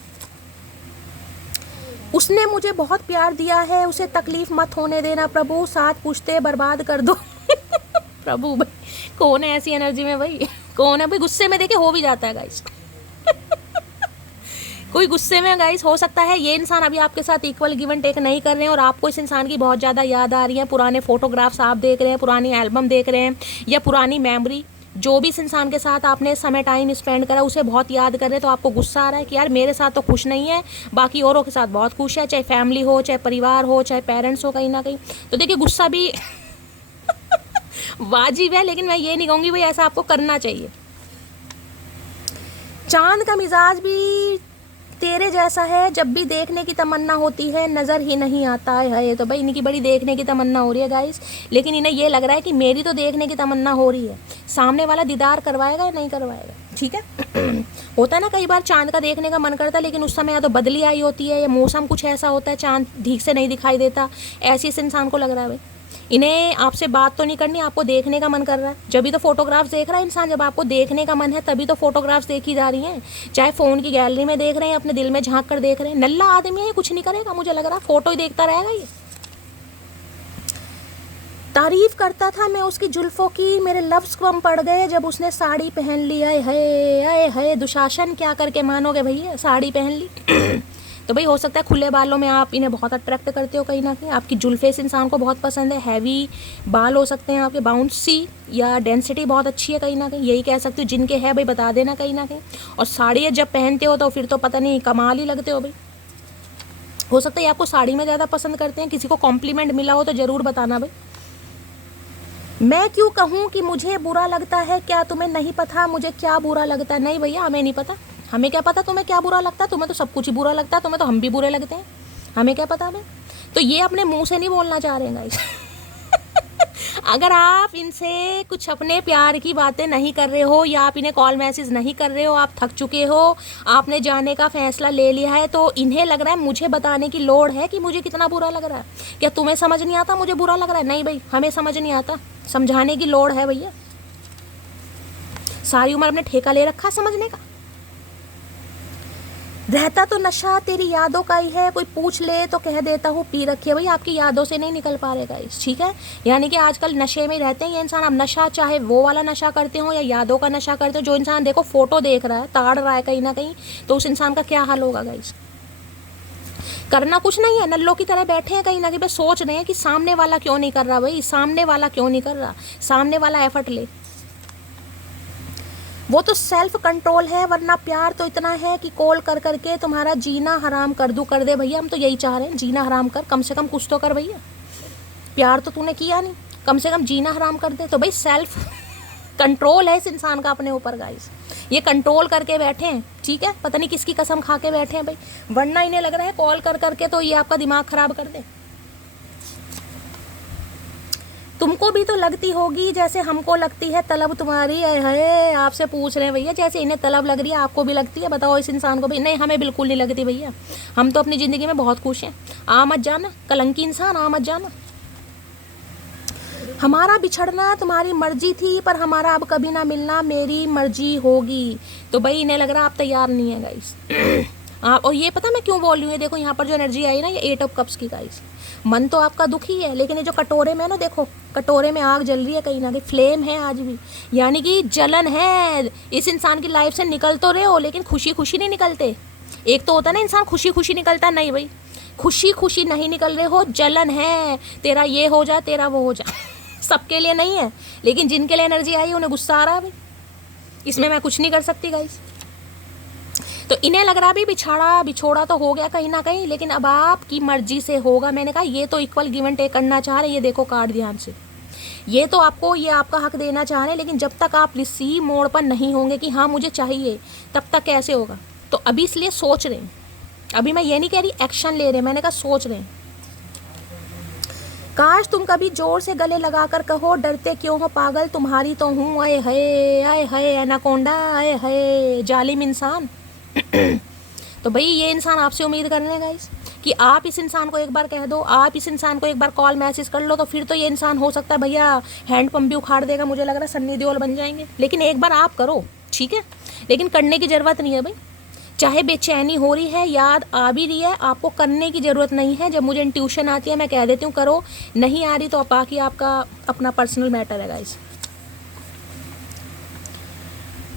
उसने मुझे बहुत प्यार दिया है, उसे तकलीफ मत होने देना प्रभु, साथ पूछते बर्बाद कर दो। प्रभु भाई कौन है ऐसी एनर्जी में भाई, कौन है भाई। गुस्से में देखे हो भी जाता है गाइस। कोई गुस्से में गाइस हो सकता है ये इंसान अभी आपके साथ इक्वल गिव एंड टेक नहीं कर रहे हैं और आपको इस इंसान की बहुत ज़्यादा याद आ रही है। पुराने फोटोग्राफ्स आप देख रहे हैं, पुरानी एल्बम देख रहे हैं, या पुरानी मेमोरी, जो भी इस इंसान के साथ आपने समय टाइम स्पेंड करा उसे बहुत याद कर रहे हैं। तो आपको गुस्सा आ रहा है कि यार मेरे साथ तो खुश नहीं है, बाकी औरों के साथ बहुत खुश है, चाहे फैमिली हो, चाहे परिवार हो, चाहे पेरेंट्स हो कहीं ना कहीं। तो देखिए गुस्सा भी वाजिब है, लेकिन मैं ये नहीं कहूँगी भाई ऐसा आपको करना चाहिए। चांद का मिजाज भी तेरे जैसा है, जब भी देखने की तमन्ना होती है नज़र ही नहीं आता है। तो भाई इनकी बड़ी देखने की तमन्ना हो रही है गाइस, लेकिन इन्हें ये लग रहा है कि मेरी तो देखने की तमन्ना हो रही है, सामने वाला दीदार करवाएगा या नहीं करवाएगा, ठीक है। होता है ना कई बार चांद का देखने का मन करता है, लेकिन उस समय या तो बदली आई होती है या मौसम कुछ ऐसा होता है, चांद ठीक से नहीं दिखाई देता। ऐसे इस इंसान को लग रहा है भाई इन्हें आपसे बात तो नहीं करनी, आपको देखने का मन कर रहा है। जब भी तो फोटोग्राफ्स देख रहा है इंसान, जब आपको देखने का मन है तभी तो फोटोग्राफ्स देखी जा रही हैं, चाहे फ़ोन की गैलरी में देख रहे हैं, अपने दिल में झांक कर देख रहे हैं। नल्ला आदमी है ये, कुछ नहीं करेगा, मुझे लग रहा है फोटो ही देखता रहेगा ये। तारीफ करता था मैं उसकी जुल्फों की, मेरे लफ्ज़ कम पड़ गए जब उसने साड़ी पहन ली। आए हाय दुशासन क्या करके मानोगे भैया, साड़ी पहन ली। तो भाई हो सकता है खुले बालों में आप इन्हें बहुत अट्रैक्ट करते हो कहीं ना कहीं, आपकी जुल्फे इस इंसान को बहुत पसंद है, हैवी बाल हो सकते हैं आपके, बाउंसी या डेंसिटी बहुत अच्छी है कहीं ना कहीं, यही कह सकते हो। जिनके है भाई बता देना कहीं ना कहीं। और साड़ी जब पहनते हो तो फिर तो पता नहीं कमाल ही लगते हो भाई। हो सकता है आपको साड़ी में ज़्यादा पसंद करते हैं, किसी को कॉम्प्लीमेंट मिला हो तो ज़रूर बताना भाई। मैं क्यों कहूँ कि मुझे बुरा लगता है, क्या तुम्हें नहीं पता मुझे क्या बुरा लगता है? नहीं भैया हमें नहीं पता, हमें क्या पता तुम्हें क्या बुरा लगता है, तुम्हें तो सब कुछ ही बुरा लगता है, तुम्हें तो हम भी बुरे लगते हैं, हमें क्या पता हमें। तो ये अपने मुंह से नहीं बोलना चाह रहे हैं गाइस। अगर आप इनसे कुछ अपने प्यार की बातें नहीं कर रहे हो या आप इन्हें कॉल मैसेज नहीं कर रहे हो, आप थक चुके हो, आपने जाने का फैसला ले लिया है, तो इन्हें लग रहा है मुझे बताने की लोड़ है कि मुझे कितना बुरा लग रहा है। क्या तुम्हें समझ नहीं आता मुझे बुरा लग रहा है? नहीं भाई हमें समझ नहीं आता, समझाने की लोड़ है भैया। सारी उम्र अपने ठेका ले रखा समझने का। रहता तो नशा तेरी यादों का ही है, कोई पूछ ले तो कह देता हूँ पी रखी है। भाई आपकी यादों से नहीं निकल पा रहे गाइस, ठीक है। यानी कि आजकल नशे में रहते हैं ये इंसान। अब नशा चाहे वो वाला नशा करते हो या यादों का नशा करते हो, जो इंसान देखो फोटो देख रहा है, ताड़ रहा है कहीं ना कहीं, तो उस इंसान का क्या हाल होगा गाइस। करना कुछ नहीं है, नल्लों की तरह बैठे हैं कहीं ना कहीं, बस सोच रहे हैं कि सामने वाला क्यों नहीं कर रहा भाई, सामने वाला क्यों नहीं कर रहा, सामने वाला एफर्ट ले। वो तो सेल्फ कंट्रोल है, वरना प्यार तो इतना है कि कॉल कर करके तुम्हारा जीना हराम कर दे भैया। हम तो यही चाह रहे हैं, जीना हराम कर, कम से कम कुछ तो कर भैया। प्यार तो तूने किया नहीं, कम से कम जीना हराम कर दे। तो भाई सेल्फ कंट्रोल है इस इंसान का अपने ऊपर गाइस, ये कंट्रोल करके बैठे हैं, ठीक है। पता नहीं किसकी कसम खा के बैठे हैं भाई, वरना इन्हें लग रहा है कॉल कर करके तो ये आपका दिमाग खराब कर दे। तुमको भी तो लगती होगी जैसे हमको लगती है तलब तुम्हारी। है आपसे पूछ रहे हैं भैया, जैसे इन्हें तलब लग रही है आपको भी लगती है? बताओ इस इंसान को भी। नहीं, हमें बिल्कुल नहीं लगती भैया, हम तो अपनी ज़िंदगी में बहुत खुश हैं। आ मत जाना कलंकी इंसान, आ मत जाना। हमारा बिछड़ना तुम्हारी मर्जी थी, पर हमारा अब कभी ना मिलना मेरी मर्जी होगी। तो भाई इन्हें लग रहा है आप तैयार नहीं है गाइस। और ये पता मैं क्यों बोल रही हूँ, देखो यहाँ पर जो एनर्जी आई ना, ये 8 ऑफ कप्स की गाइस। मन तो आपका दुखी है, लेकिन ये जो कटोरे में ना, देखो कटोरे में आग जल रही है, कहीं ना कहीं फ्लेम है आज भी, यानी कि जलन है। इस इंसान की लाइफ से निकल तो रहे हो, लेकिन खुशी खुशी नहीं निकलते। एक तो होता है ना इंसान खुशी खुशी निकलता, नहीं भाई खुशी खुशी नहीं निकल रहे हो, जलन है। तेरा ये हो जाए, तेरा वो हो जाए। सबके लिए नहीं है, लेकिन जिनके लिए एनर्जी आई उन्हें गुस्सा आ रहा है भाई, इसमें मैं कुछ नहीं कर सकती गाइस। तो इन्हें लग रहा है भी बिछोड़ा तो हो गया कहीं ना कहीं, लेकिन अब आपकी मर्जी से होगा। मैंने कहा ये तो इक्वल गिव एंड टेक करना चाह रहे हैं। ये देखो कार्ड ध्यान से, ये तो आपको ये आपका हक देना चाह रहे हैं, लेकिन जब तक आप रिसीव मोड पर नहीं होंगे कि हाँ मुझे चाहिए, तब तक कैसे होगा। तो अभी इसलिए सोच रहे हैं, अभी मैं ये नहीं कह रही एक्शन ले रहे हैं, मैंने कहा सोच रहे हैं। काश तुम कभी जोर से गले लगाकर कहो डरते क्यों हो पागल, तुम्हारी तो हूँ। आए हाय एनाकोंडा, आए हाय जालिम इंसान। तो भाई ये इंसान आपसे उम्मीद कर रहे हैं गाइस कि आप इस इंसान को एक बार कह दो, आप इस इंसान को एक बार कॉल मैसेज कर लो, तो फिर तो ये इंसान हो सकता है भैया हैंड पंप भी उखाड़ देगा। मुझे लग रहा है सन्नी देओल बन जाएंगे। लेकिन एक बार आप करो, ठीक है, लेकिन करने की ज़रूरत नहीं है भाई। चाहे बेचैनी हो रही है, याद आ भी रही है, आपको करने की ज़रूरत नहीं है। जब मुझे इंट्यूशन आती है मैं कह देती हूँ करो, नहीं आ रही तो बाकी आपका अपना पर्सनल मैटर है गाइस।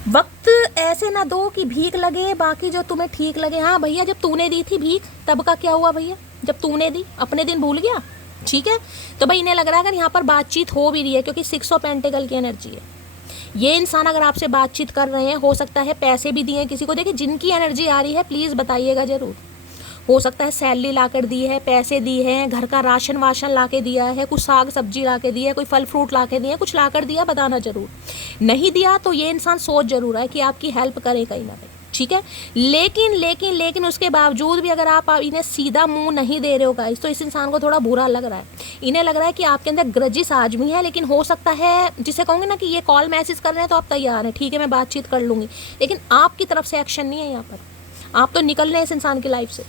वक्त ऐसे ना दो कि भीख लगे, बाकी जो तुम्हें ठीक लगे। हाँ भैया, जब तूने दी थी भीख तब का क्या हुआ भैया, जब तूने दी अपने दिन भूल गया, ठीक है। तो भाई इन्हें लग रहा है अगर यहाँ पर बातचीत हो भी रही है, क्योंकि 6 ऑफ पेंटिकल की एनर्जी है, ये इंसान अगर आपसे बातचीत कर रहे हैं, हो सकता है पैसे भी दिए हैं किसी को। देखिए जिनकी एनर्जी आ रही है प्लीज़ बताइएगा ज़रूर। हो सकता है सैलरी ला कर दी है, पैसे दिए हैं, घर का राशन वाशन ला के दिया है, कुछ साग सब्जी ला के दिया है, कोई फल फ्रूट ला के दिए, कुछ ला कर दिया, बताना ज़रूर। नहीं दिया तो ये इंसान सोच ज़रूर है कि आपकी हेल्प करे कहीं ना कहीं, ठीक है। लेकिन लेकिन लेकिन उसके बावजूद भी अगर आप इन्हें सीधा मुंह नहीं दे रहे हो गाइस, तो इस इंसान को थोड़ा बुरा लग रहा है। इन्हें लग रहा है कि आपके अंदर ग्रजिस आज भी है, लेकिन हो सकता है जिसे कहूँगी ना कि ये कॉल मैसेज कर रहे हैं तो आप तैयार हैं, ठीक है मैं बातचीत कर लूँगी, लेकिन आपकी तरफ से एक्शन नहीं है यहाँ पर। आप तो निकल रहे हैं इस इंसान की लाइफ से।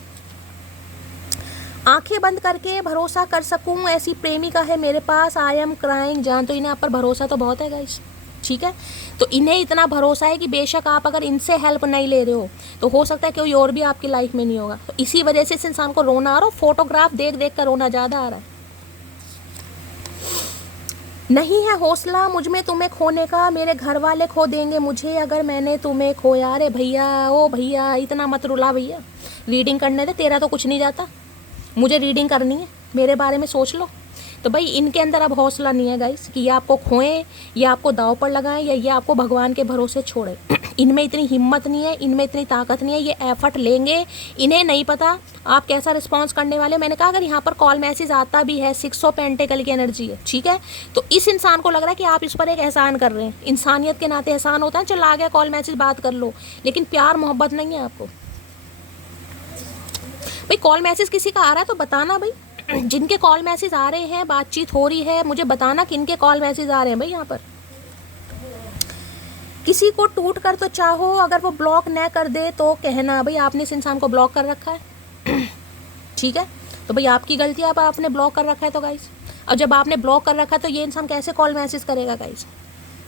आंखें बंद करके भरोसा कर सकूं ऐसी प्रेमिका है मेरे पास, आई एम क्राइंग जान। तो इन्हें आप पर भरोसा तो बहुत है गाइस, ठीक है। तो इन्हें इतना भरोसा है कि बेशक आप अगर इनसे हेल्प नहीं ले रहे हो तो हो सकता है कोई और भी आपकी लाइफ में नहीं होगा। तो इसी वजह से इस इंसान को रोना आ रहा हो, फोटोग्राफ देख देख कर रोना ज़्यादा आ रहा है। नहीं है हौसला मुझ में तुम्हें खोने का, मेरे घर वाले खो देंगे मुझे अगर मैंने तुम्हें खोया। अरे भैया, ओ भैया, इतना मत रुला भैया, रीडिंग करने दे, तेरा तो कुछ नहीं जाता, मुझे रीडिंग करनी है, मेरे बारे में सोच लो। तो भाई इनके अंदर अब हौसला नहीं है गाइस कि ये आपको खोएं, या आपको दाव पर लगाएं, या ये आपको भगवान के भरोसे छोड़ें। इनमें इतनी हिम्मत नहीं है, इनमें इतनी ताकत नहीं है, ये एफर्ट लेंगे। इन्हें नहीं पता आप कैसा रिस्पॉन्स करने वाले। मैंने कहा अगर यहाँ पर कॉल मैसेज आता भी है, 6 ऑफ पेंटिकल की एनर्जी है, ठीक है, तो इस इंसान को लग रहा है कि आप इस पर एक एहसान कर रहे हैं। इंसानियत के नाते एहसान होता है, चल आ गया कॉल मैसेज बात कर लो, लेकिन प्यार मोहब्बत नहीं है आपको। भाई कॉल मैसेज किसी का आ रहा है तो बताना भाई, जिनके कॉल मैसेज आ रहे हैं, बातचीत हो रही है, मुझे बताना किनके कॉल मैसेज आ रहे हैं भाई यहाँ पर। किसी को टूट कर तो चाहो, अगर वो ब्लॉक न कर दे तो कहना। भाई आपने इस इंसान को ब्लॉक कर रखा है, ठीक है, तो भाई आपकी गलती है, आप आपने ब्लॉक कर रखा है। तो गाइस और जब आपने ब्लॉक कर रखा है तो ये इंसान कैसे कॉल मैसेज करेगा गाइस,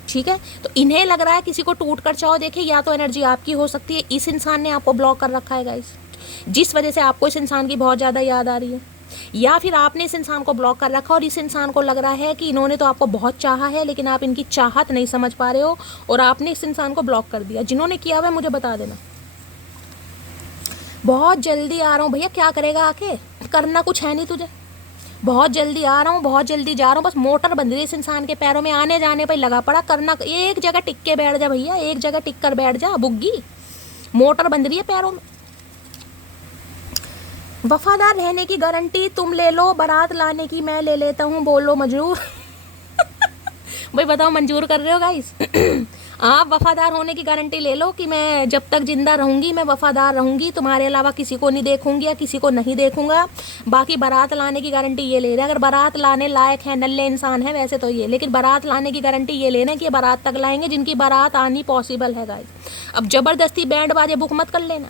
ठीक है। तो इन्हें लग रहा है किसी को टूट कर चाहो। देखिए या तो एनर्जी आपकी हो सकती है, इस इंसान ने आपको ब्लॉक कर रखा है गाइस, जिस वजह से आपको इस इंसान की बहुत ज़्यादा याद आ रही है, या फिर आपने इस इंसान को ब्लॉक कर रखा और इस इंसान को लग रहा है कि इन्होंने तो आपको बहुत चाहा है, लेकिन आप इनकी चाहत नहीं समझ पा रहे हो और आपने इस इंसान को ब्लॉक कर दिया। जिन्होंने किया हुआ है मुझे बता देना। बहुत जल्दी आ रहा हूँ भैया, क्या करेगा आके, करना कुछ है नहीं तुझे, बहुत जल्दी आ रहा हूँ, बहुत जल्दी जा रहा हूँ, बस मोटर बंध रही है इस इंसान के पैरों में, आने जाने पर लगा पड़ा करना। एक जगह टिक के बैठ जा भैया, एक जगह टिक कर बैठ जा बुग्गी, मोटर बंध रही है पैरों में। वफादार रहने की गारंटी तुम ले लो, बारात लाने की मैं ले लेता हूँ, बोलो मंजूर। भाई बताओ मंजूर कर रहे हो गाइस? आप वफादार होने की गारंटी ले लो कि मैं जब तक जिंदा रहूंगी मैं वफादार रहूंगी, तुम्हारे अलावा किसी को नहीं देखूंगी या किसी को नहीं देखूंगा। बाकी बारात लाने की गारंटी ये ले रहे, अगर बारात लाने लायक है, नल्ले इंसान है वैसे तो ये, लेकिन बारात लाने की गारंटी ये लेना कि बारात तक लाएंगे जिनकी बारात आनी पॉसिबल है गाइस। अब जबरदस्ती बैंड बाजे बुक मत कर लेना,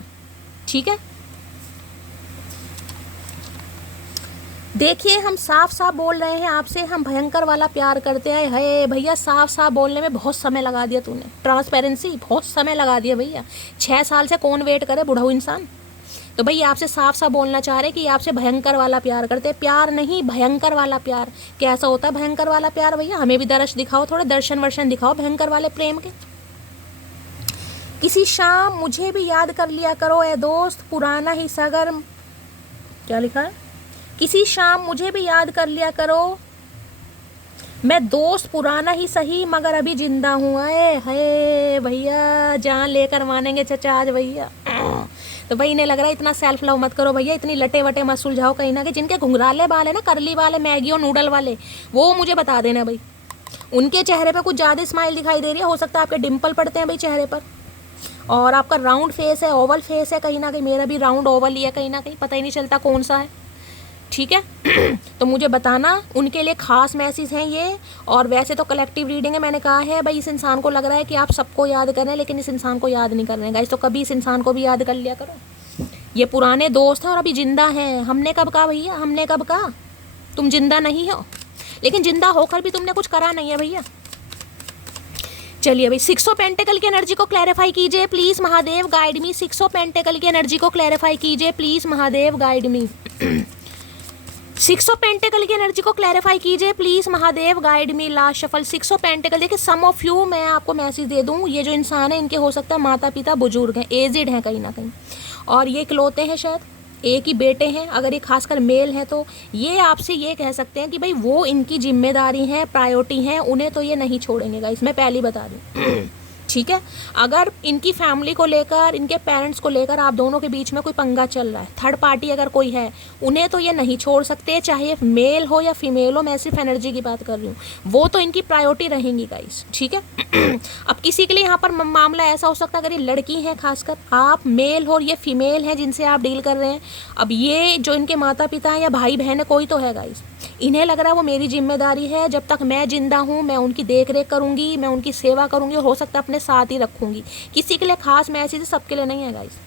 ठीक है? देखिए हम साफ साफ बोल रहे हैं आपसे, हम भयंकर वाला प्यार करते हैं। है भैया, साफ साफ बोलने में बहुत समय लगा दिया तूने, ट्रांसपेरेंसी बहुत समय लगा दिया भैया। 6 साल से कौन वेट करे बुढ़ऊ इंसान। तो भैया आपसे साफ साफ बोलना चाह रहे कि आपसे भयंकर वाला प्यार करते हैं। प्यार नहीं, भयंकर वाला प्यार। कैसा होता है भयंकर वाला प्यार भैया? हमें भी दर्श दिखाओ, थोड़े दर्शन वर्शन दिखाओ भयंकर वाले प्रेम के। किसी शाम मुझे भी याद कर लिया करो ए दोस्त, पुराना ही सगर, क्या लिखा है? किसी शाम मुझे भी याद कर लिया करो, मैं दोस्त पुराना ही सही मगर अभी जिंदा हूँ। आए है भैया, जान लेकर मानेंगे चचा आज भैया। तो भाई इन्हें लग रहा है इतना सेल्फ लव मत करो भैया, इतनी लटे वटे मत सुलझाओ कहीं ना, कि जिनके घुंघराले बाल है ना, करली वाले, मैगी और नूडल वाले, वो मुझे बता देना भाई। उनके चेहरे पे कुछ ज़्यादा स्माइल दिखाई दे रही है, हो सकता है आपके डिम्पल पड़ते हैं भाई चेहरे पर, और आपका राउंड फेस है, ओवल फेस है कहीं ना कहीं। मेरा भी राउंड ओवल ही है कहीं ना कहीं, पता ही नहीं चलता कौन सा है, ठीक है? तो मुझे बताना, उनके लिए खास मैसेज हैं ये। और वैसे तो कलेक्टिव रीडिंग है, मैंने कहा है भाई इस इंसान को लग रहा है कि आप सबको याद कर रहे हैं लेकिन इस इंसान को याद नहीं कर रहे हैं गाइस। तो कभी इस इंसान को भी याद कर लिया करो। ये पुराने दोस्त हैं और अभी जिंदा हैं। हमने कब कहा भैया, हमने कब कहा तुम जिंदा नहीं हो? लेकिन जिंदा होकर भी तुमने कुछ करा नहीं है भैया। चलिए भाई, 6 ऑफ पेंटिकल की एनर्जी को क्लैरिफाई कीजिए please Mahadev, guide me. 6 of pentacle की एनर्जी को क्लैरिफाई कीजिए please Mahadev, guide me. 6 of pentacle की एनर्जी को क्लैरिफाई कीजिए please Mahadev, guide me. Last shuffle 6 of pentacle. देखिए सम ऑफ यू, मैं आपको मैसेज दे दूं, ये जो इंसान है इनके हो सकता है माता पिता बुजुर्ग हैं, एजिड हैं कहीं ना कहीं, और ये इकलौते हैं, शायद एक ही बेटे हैं। अगर ये खासकर मेल है तो ये आपसे ये कह सकते हैं कि भाई वो इनकी जिम्मेदारी है, प्रायोरिटी है, उन्हें तो ये नहीं छोड़ेंगे गाइस, मैं पहले बता दूं। ठीक है? अगर इनकी फैमिली को लेकर, इनके पेरेंट्स को लेकर आप दोनों के बीच में कोई पंगा चल रहा है, थर्ड पार्टी अगर कोई है, उन्हें तो ये नहीं छोड़ सकते, चाहे मेल हो या फीमेल हो। मैं सिर्फ एनर्जी की बात कर रही हूँ, वो तो इनकी प्रायोरिटी रहेंगी गाइस, ठीक है? अब किसी के लिए यहाँ पर मामला ऐसा हो सकता है, अगर ये लड़की है, खासकर आप मेल हो, ये फीमेल है जिनसे आप डील कर रहे हैं, अब ये जो इनके माता पिता हैं या भाई बहन है, कोई तो है गाइस, इन्हें लग रहा है वो मेरी जिम्मेदारी है, जब तक मैं जिंदा हूँ मैं उनकी देख रेख करूँगी, मैं उनकी सेवा करूँगी, और हो सकता है अपने साथ ही रखूँगी। किसी के लिए खास मैसेज, सबके लिए नहीं है गाइस।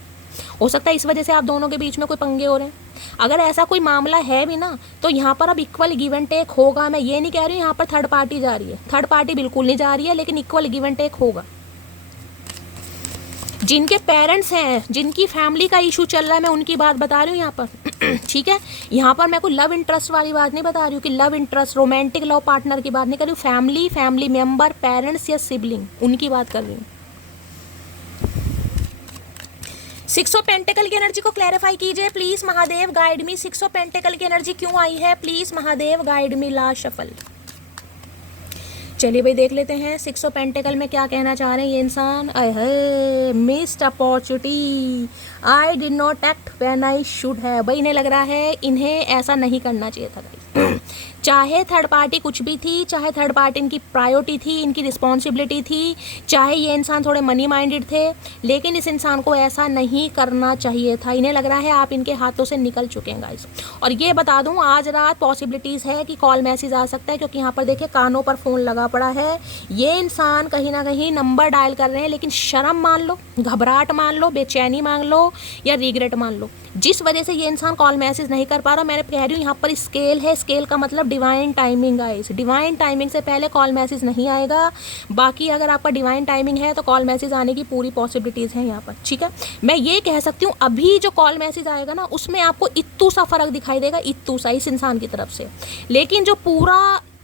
हो सकता है इस वजह से आप दोनों के बीच में कोई पंगे हो रहे हैं। अगर ऐसा कोई मामला है भी ना, तो यहाँ पर अब इक्वल गिव एंड टेक होगा। मैं ये नहीं कह रही हूँ यहाँ पर थर्ड पार्टी जा रही है, थर्ड पार्टी बिल्कुल नहीं जा रही है, लेकिन इक्वल गिव एंड टेक होगा। जिनके पेरेंट्स हैं, जिनकी फैमिली का इशू चल रहा है, मैं उनकी बात बता रही हूँ यहाँ पर। ठीक है? यहाँ पर मैं कोई लव इंटरेस्ट वाली बात नहीं बता रही हूँ कि love interest, romantic love partner की बात नहीं कर रही हूँ। फैमिली, फैमिली मेंबर, पेरेंट्स या सिबलिंग, उनकी बात कर रही हूँ। 6 ऑफ पेंटिकल की एनर्जी को क्लैरिफाई कीजिए please Mahadev, guide me. 6 of pentacle की एनर्जी क्यों आई है please Mahadev, guide me. Last shuffle. चलिए भाई देख लेते हैं 6 ऑफ पेंटिकल में क्या कहना चाह रहे हैं ये इंसान। I missed opportunity, I did not act when I should है। भाई इन्हें लग रहा है इन्हें ऐसा नहीं करना चाहिए था भाई। चाहे थर्ड पार्टी कुछ भी थी, चाहे थर्ड पार्टी इनकी प्रायोरिटी थी, इनकी रिस्पॉन्सिबिलिटी थी, चाहे ये इंसान थोड़े मनी माइंडेड थे, लेकिन इस इंसान को ऐसा नहीं करना चाहिए था। इन्हें लग रहा है आप इनके हाथों से निकल चुके हैं गाइस। और ये बता दूं, आज रात पॉसिबिलिटीज़ है कि कॉल मैसेज आ सकता है, क्योंकि यहाँ पर देखिए कानों पर फ़ोन लगा पड़ा है। ये इंसान कहीं ना कहीं नंबर डायल कर रहे हैं, लेकिन शर्म मान लो, घबराहट मान लो, बेचैनी मान लो या रिग्रेट मान लो, जिस वजह से ये इंसान कॉल मैसेज नहीं कर पा रहा। मैंने कह रही हूँ यहाँ पर स्केल है, स्केल का मतलब divine timing guys. Divine timing से पहले कॉल मैसेज नहीं आएगा। बाकी अगर आपका डिवाइन टाइमिंग है तो कॉल मैसेज आने की पूरी पॉसिबिलिटीज़ हैं यहाँ पर, ठीक है? मैं ये कह सकती हूँ अभी जो कॉल मैसेज आएगा ना, उसमें आपको इत्तू सा फ़र्क दिखाई देगा, इत्तू सा, इस इंसान की तरफ से। लेकिन जो पूरा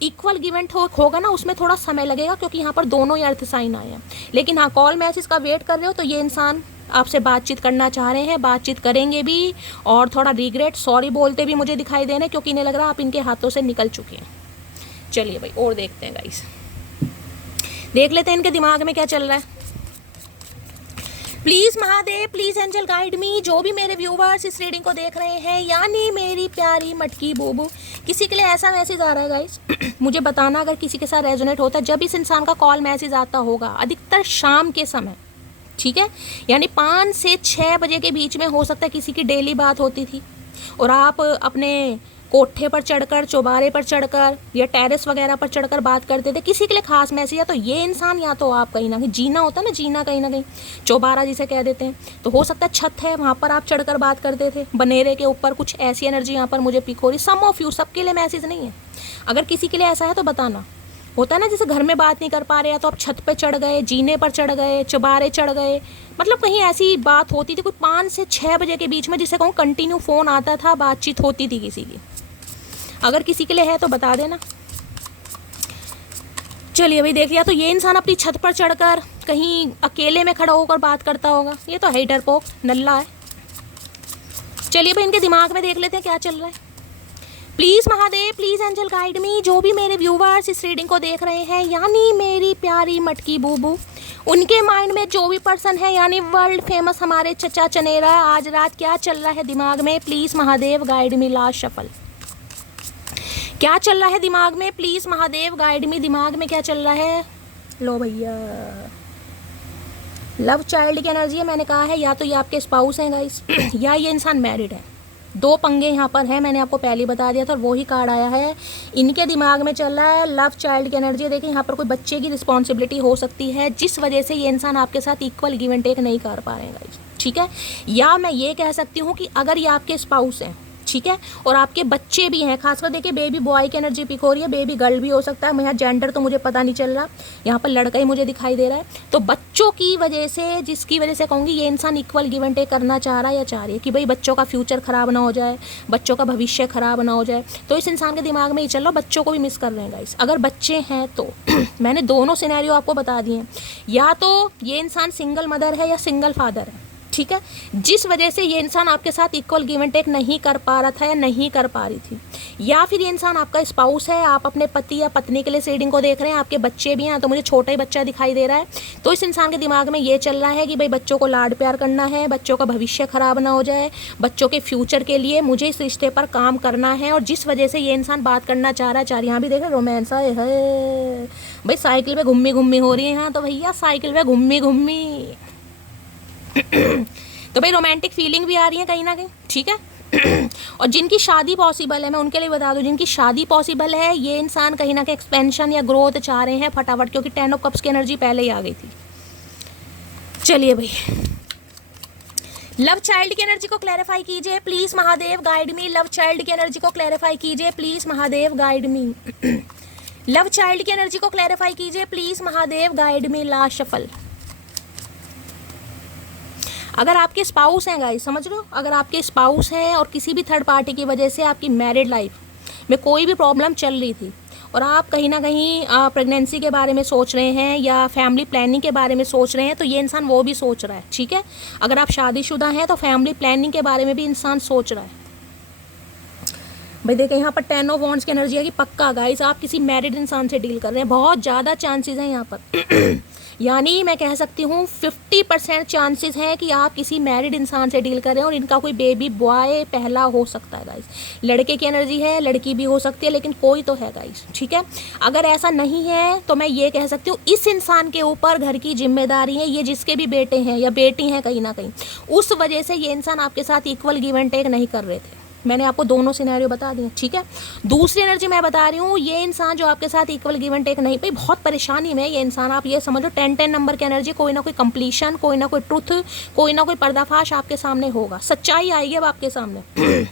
इक्वल गिव एंड होगा ना, उसमें थोड़ा समय लगेगा क्योंकि यहाँ पर दोनों ही अर्थ साइन आए हैं। लेकिन हाँ, कॉल मैसेज का वेट कर रहे हो तो ये इंसान आपसे बातचीत करना चाह रहे हैं, बातचीत करेंगे भी, और थोड़ा रिग्रेट सॉरी बोलते भी मुझे दिखाई दे रहे हैं क्योंकि इन्हें लग रहा है आप इनके हाथों से निकल चुके हैं। चलिए भाई और देखते हैं गाइस, देख लेते हैं इनके दिमाग में क्या चल रहा है। Please Mahadev, please angel guide me. जो भी मेरे व्यूवर्स इस रीडिंग को देख रहे हैं, यानी मेरी प्यारी मटकी बूबू, किसी के लिए ऐसा मैसेज आ रहा है गाइस, मुझे बताना अगर किसी के साथ रेजोनेट होता है। जब इस इंसान का कॉल मैसेज आता होगा अधिकतर शाम के समय, ठीक है, यानी 5 से 6 बजे के बीच में हो सकता है किसी की डेली बात होती थी और आप अपने कोठे पर चढ़कर, चौबारे पर चढ़कर या टेरेस वगैरह पर चढ़कर बात करते थे, किसी के लिए खास मैसेज है। तो ये इंसान या तो आप कहीं ना कहीं, जीना होता है ना, जीना कहीं ना कहीं चौबारा जिसे कह देते हैं, तो हो सकता है छत है वहाँ पर आप चढ़कर बात करते थे, बनेरे के ऊपर। कुछ ऐसी एनर्जी यहाँ पर मुझे पिक हो रही। सम ऑफ यू, सबके लिए मैसेज नहीं है। अगर किसी के लिए ऐसा है तो बताना। होता है ना जैसे घर में बात नहीं कर पा रहे, या तो आप छत पे चढ़ गए, जीने पर चढ़ गए, चौबारे चढ़ गए, मतलब कहीं ऐसी बात होती थी कोई 5 से 6 बजे के बीच में, जिसे कहूँ कंटिन्यू फ़ोन आता था, बातचीत होती थी किसी की। अगर किसी के लिए है तो बता देना। चलिए भाई, देख लिया। तो ये इंसान अपनी छत पर चढ़कर कहीं अकेले में खड़ा होकर बात करता होगा। ये तो है डरपोक, नल्ला है। चलिए भाई, इनके दिमाग में देख लेते हैं क्या चल रहा है। Please Mahadev, please angel guide me. जो भी मेरे व्यूवर्स इस रीडिंग को देख रहे हैं, यानी मेरी प्यारी मटकी बूबू, उनके माइंड में जो भी पर्सन है, यानी वर्ल्ड फेमस हमारे चचा चनेरा, आज रात क्या चल रहा है दिमाग में, please Mahadev guide me. Last shuffle, क्या चल रहा है दिमाग में, प्लीज़ महादेव गाइड मी। दिमाग में क्या चल रहा है? लो भैया, लव चाइल्ड की एनर्जी है। मैंने कहा है या तो ये आपके स्पाउस हैं गाइस या ये इंसान मैरिड है। 2 पंगे यहाँ पर हैं, मैंने आपको पहले ही बता दिया था और वही कार्ड आया है। इनके दिमाग में चल रहा है लव चाइल्ड की एनर्जी। देखिए यहाँ पर कोई बच्चे की रिस्पॉन्सिबिलिटी हो सकती है, जिस वजह से ये इंसान आपके साथ इक्वल गिव एंड टेक नहीं कर पा रहे हैं गाइस, ठीक है। या मैं ये कह सकती हूँ कि अगर ये आपके स्पाउस हैं, ठीक है, और आपके बच्चे भी हैं, खासकर देखिए बेबी बॉय की एनर्जी पिक हो रही है, बेबी गर्ल भी हो सकता है। यहाँ जेंडर तो मुझे पता नहीं चल रहा, यहाँ पर लड़का ही मुझे दिखाई दे रहा है। तो बच्चों की वजह से, जिसकी वजह से कहूँगी ये इंसान इक्वल गिव एंड टेक करना चाह रहा है या चाह रही है कि भाई बच्चों का फ्यूचर ख़राब ना हो जाए, बच्चों का भविष्य ख़राब ना हो जाए। तो इस इंसान के दिमाग में ये चल रहा, बच्चों को भी मिस कर रहे हैं गाइस। अगर बच्चे हैं तो मैंने दोनों सिनेरियो आपको बता दिए हैं। या तो ये इंसान सिंगल मदर है या सिंगल फादर है, ठीक है, जिस वजह से ये इंसान आपके साथ इक्वल गिव एंड टेक नहीं कर पा रहा था या नहीं कर पा रही थी। या फिर ये इंसान आपका स्पाउस है, आप अपने पति या पत्नी के लिए रीडिंग को देख रहे हैं, आपके बच्चे भी हैं, तो मुझे छोटा ही बच्चा दिखाई दे रहा है। तो इस इंसान के दिमाग में ये चल रहा है कि भाई बच्चों को लाड प्यार करना है, बच्चों का भविष्य खराब ना हो जाए, बच्चों के फ्यूचर के लिए मुझे इस रिश्ते पर काम करना है। और जिस वजह से ये इंसान बात करना चाह रहा है, चाह रही, यहाँ भी देख रहे रोमांस है भाई, साइकिल पे घूमी घूमी हो रही है यहाँ, तो भैया साइकिल पे घूमी घूमी तो भाई रोमांटिक फीलिंग भी आ रही है कहीं ना कहीं, ठीक है। और जिनकी शादी पॉसिबल है, मैं उनके लिए बता दूं, जिनकी शादी पॉसिबल है, ये इंसान कहीं ना कहीं एक्सपेंशन या ग्रोथ चाह रहे हैं फटाफट, क्योंकि 10 ऑफ कप्स की एनर्जी पहले ही आ गई थी। चलिए भाई, लव चाइल्ड की एनर्जी को क्लैरिफाई कीजिए please Mahadev guide me. Love child की एनर्जी को क्लैरिफाई कीजिए please Mahadev guide me. Love child की एनर्जी को क्लैरिफाई कीजिए please Mahadev guide me. Last shuffle, अगर आपके स्पाउस हैं गाइस, समझ लो, अगर आपके स्पाउस हैं और किसी भी थर्ड पार्टी की वजह से आपकी मैरिड लाइफ में कोई भी प्रॉब्लम चल रही थी और आप कहीं ना कहीं प्रेगनेंसी के बारे में सोच रहे हैं या फैमिली प्लानिंग के बारे में सोच रहे हैं, तो ये इंसान वो भी सोच रहा है, ठीक है। अगर आप शादीशुदा हैं तो फैमिली प्लानिंग के बारे में भी इंसान सोच रहा है। भाई देखिए यहाँ पर 10 ऑफ वॉन्ड्स की एनर्जी है कि पक्का गाइस आप किसी मैरिड इंसान से डील कर रहे हैं, बहुत ज़्यादा चांसेस हैं यहाँ पर यानी मैं कह सकती हूँ 50% चांसेस हैं कि आप किसी मैरिड इंसान से डील कर रहे हैं और इनका कोई बेबी बॉय पहला हो सकता है गाइस। लड़के की एनर्जी है, लड़की भी हो सकती है, लेकिन कोई तो है गाइस, ठीक है। अगर ऐसा नहीं है तो मैं ये कह सकती हूँ इस इंसान के ऊपर घर की जिम्मेदारी है, ये जिसके भी बेटे हैं या बेटी हैं कहीं ना कहीं, उस वजह से ये इंसान आपके साथ इक्वल गिव एंड टेक नहीं कर रहे थे। मैंने आपको दोनों सिनेरियो बता दिए, ठीक है। दूसरी एनर्जी मैं बता रही हूँ, ये इंसान जो आपके साथ इक्वल गिव एंड टेक नहीं, भाई बहुत परेशानी में ये इंसान, आप ये समझो 10-10 नंबर की एनर्जी, कोई ना कोई कंप्लीशन, कोई ना कोई ट्रुथ, कोई ना कोई पर्दाफाश आपके सामने होगा, सच्चाई आएगी अब आपके सामने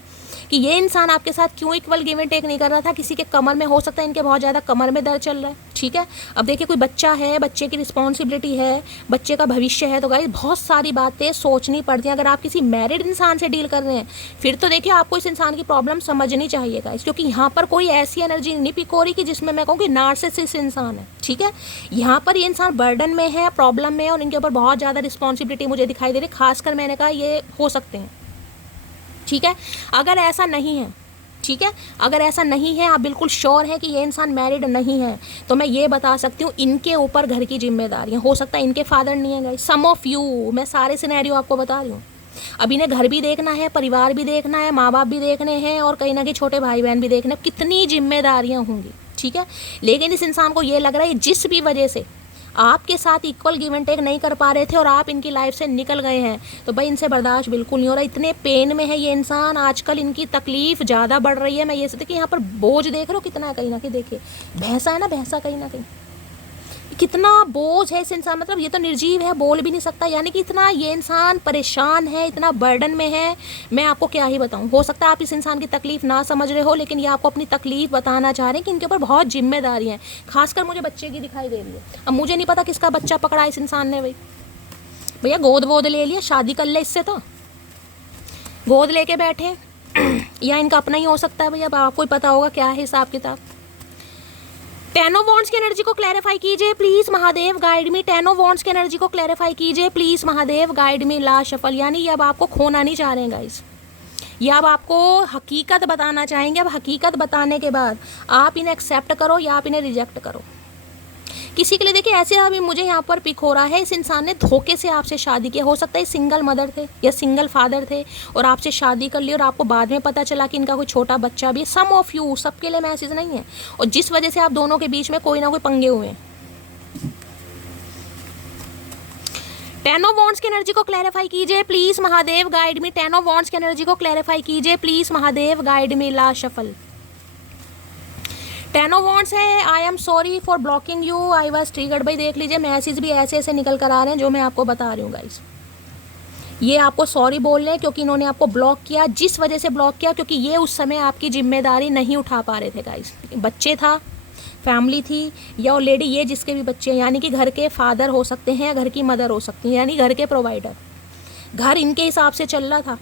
कि ये इंसान आपके साथ क्यों इक्वल गिव एंड टेक नहीं कर रहा था। किसी के कमर में, हो सकता है इनके बहुत ज़्यादा कमर में दर्द चल रहा है, ठीक है। अब देखिए कोई बच्चा है, बच्चे की रिस्पॉन्सिबिलिटी है, बच्चे का भविष्य है, तो गाइस बहुत सारी बातें सोचनी पड़ती हैं। अगर आप किसी मैरिड इंसान से डील कर रहे हैं फिर तो देखिए आपको इस इंसान की प्रॉब्लम समझनी चाहिए गाइस, क्योंकि यहाँ पर कोई ऐसी एनर्जी नहीं पिकोरी की जिसमें मैं कहूँ कि नार्सिसिस्ट इंसान है, ठीक है। यहाँ पर ये इंसान बर्डन में है, प्रॉब्लम में है और इनके ऊपर बहुत ज़्यादा रिस्पॉन्सिबिलिटी मुझे दिखाई दे रही है। खासकर मैंने कहा ये हो सकते हैं, ठीक है। अगर ऐसा नहीं है, ठीक है, अगर ऐसा नहीं है, आप बिल्कुल श्योर हैं कि ये इंसान मैरिड नहीं है, तो मैं ये बता सकती हूँ इनके ऊपर घर की जिम्मेदारियाँ, हो सकता है इनके फादर नहीं है गाइस, सम ऑफ यू, मैं सारे सिनेरियो आपको बता रही हूँ। अब इन्हें घर भी देखना है, परिवार भी देखना है, माँ बाप भी देखने हैं और कहीं ना कहीं छोटे भाई बहन भी देखने, कितनी जिम्मेदारियाँ होंगी, ठीक है। लेकिन इस इंसान को ये लग रहा है जिस भी वजह से आपके साथ इक्वल गिव एंड टेक नहीं कर पा रहे थे और आप इनकी लाइफ से निकल गए हैं, तो भाई इनसे बर्दाश्त बिल्कुल नहीं हो रहा। इतने पेन में है ये इंसान, आजकल इनकी तकलीफ ज़्यादा बढ़ रही है। मैं ये सोचती कि यहाँ पर बोझ देख रहे हो कितना है, कहीं ना कहीं देखिए भैंसा है ना, भैंसा कहीं ना कहीं कितना बोझ है इस इंसान, मतलब ये तो निर्जीव है, बोल भी नहीं सकता, यानी कि इतना ये इंसान परेशान है, इतना बर्डन में है, मैं आपको क्या ही बताऊं। हो सकता है आप इस इंसान की तकलीफ ना समझ रहे हो, लेकिन ये आपको अपनी तकलीफ बताना चाह रहे हैं कि इनके ऊपर बहुत जिम्मेदारी है। खासकर मुझे बच्चे की दिखाई दे रही है। अब मुझे नहीं पता किसका बच्चा पकड़ा इस इंसान ने, भैया गोद वोद ले लिया, शादी कर ले इससे, तो गोद लेके बैठे या इनका अपना ही हो सकता है भैया, आपको ही पता होगा क्या है हिसाब किताब। टेन ऑफ वॉन्ड्स की एनर्जी को क्लैरिफाई कीजिए please Mahadev, guide me. Ten of wands की एनर्जी को क्लैरिफाई कीजिए please Mahadev, guide me. Last shuffle, यानी ये अब आपको खोना नहीं चाह रहे हैं गाइस, ये अब आपको हकीकत बताना चाहेंगे। अब हकीकत बताने के बाद आप इन्हें एक्सेप्ट करो या आप इन्हें रिजेक्ट करो। किसी के लिए देखिए ऐसे अभी मुझे यहाँ पर पिक हो रहा है, इस इंसान ने धोखे से आपसे शादी किया, हो सकता है सिंगल मदर थे या सिंगल फादर थे और आपसे शादी कर ली और आपको बाद में पता चला कि इनका कोई छोटा बच्चा भी है। सम ऑफ यू, सबके लिए मैसेज नहीं है, और जिस वजह से आप दोनों के बीच में कोई ना कोई पंगे हुए हैं। टेन ऑफ वॉन्ड्स की एनर्जी को क्लैरिफाई कीजिए please Mahadev, guide me. Ten of wands की एनर्जी को क्लैरिफाई कीजिए please Mahadev, guide me. Last shuffle, ten of wands है। I am sorry for blocking you, I was triggered. भाई देख लीजिए मैसेज भी ऐसे ऐसे निकल कर आ रहे हैं जो मैं आपको बता रही हूँ गाइस। ये आपको सॉरी बोल रहे हैं क्योंकि इन्होंने आपको ब्लॉक किया। जिस वजह से ब्लॉक किया क्योंकि ये उस समय आपकी जिम्मेदारी नहीं उठा पा रहे थे गाइस। बच्चे था, फैमिली थी, या ऑलरेडी ये जिसके भी बच्चे हैं, यानी कि घर के फादर हो सकते हैं या घर की मदर हो सकती हैं, यानी घर के प्रोवाइडर, घर इनके हिसाब से चल रहा था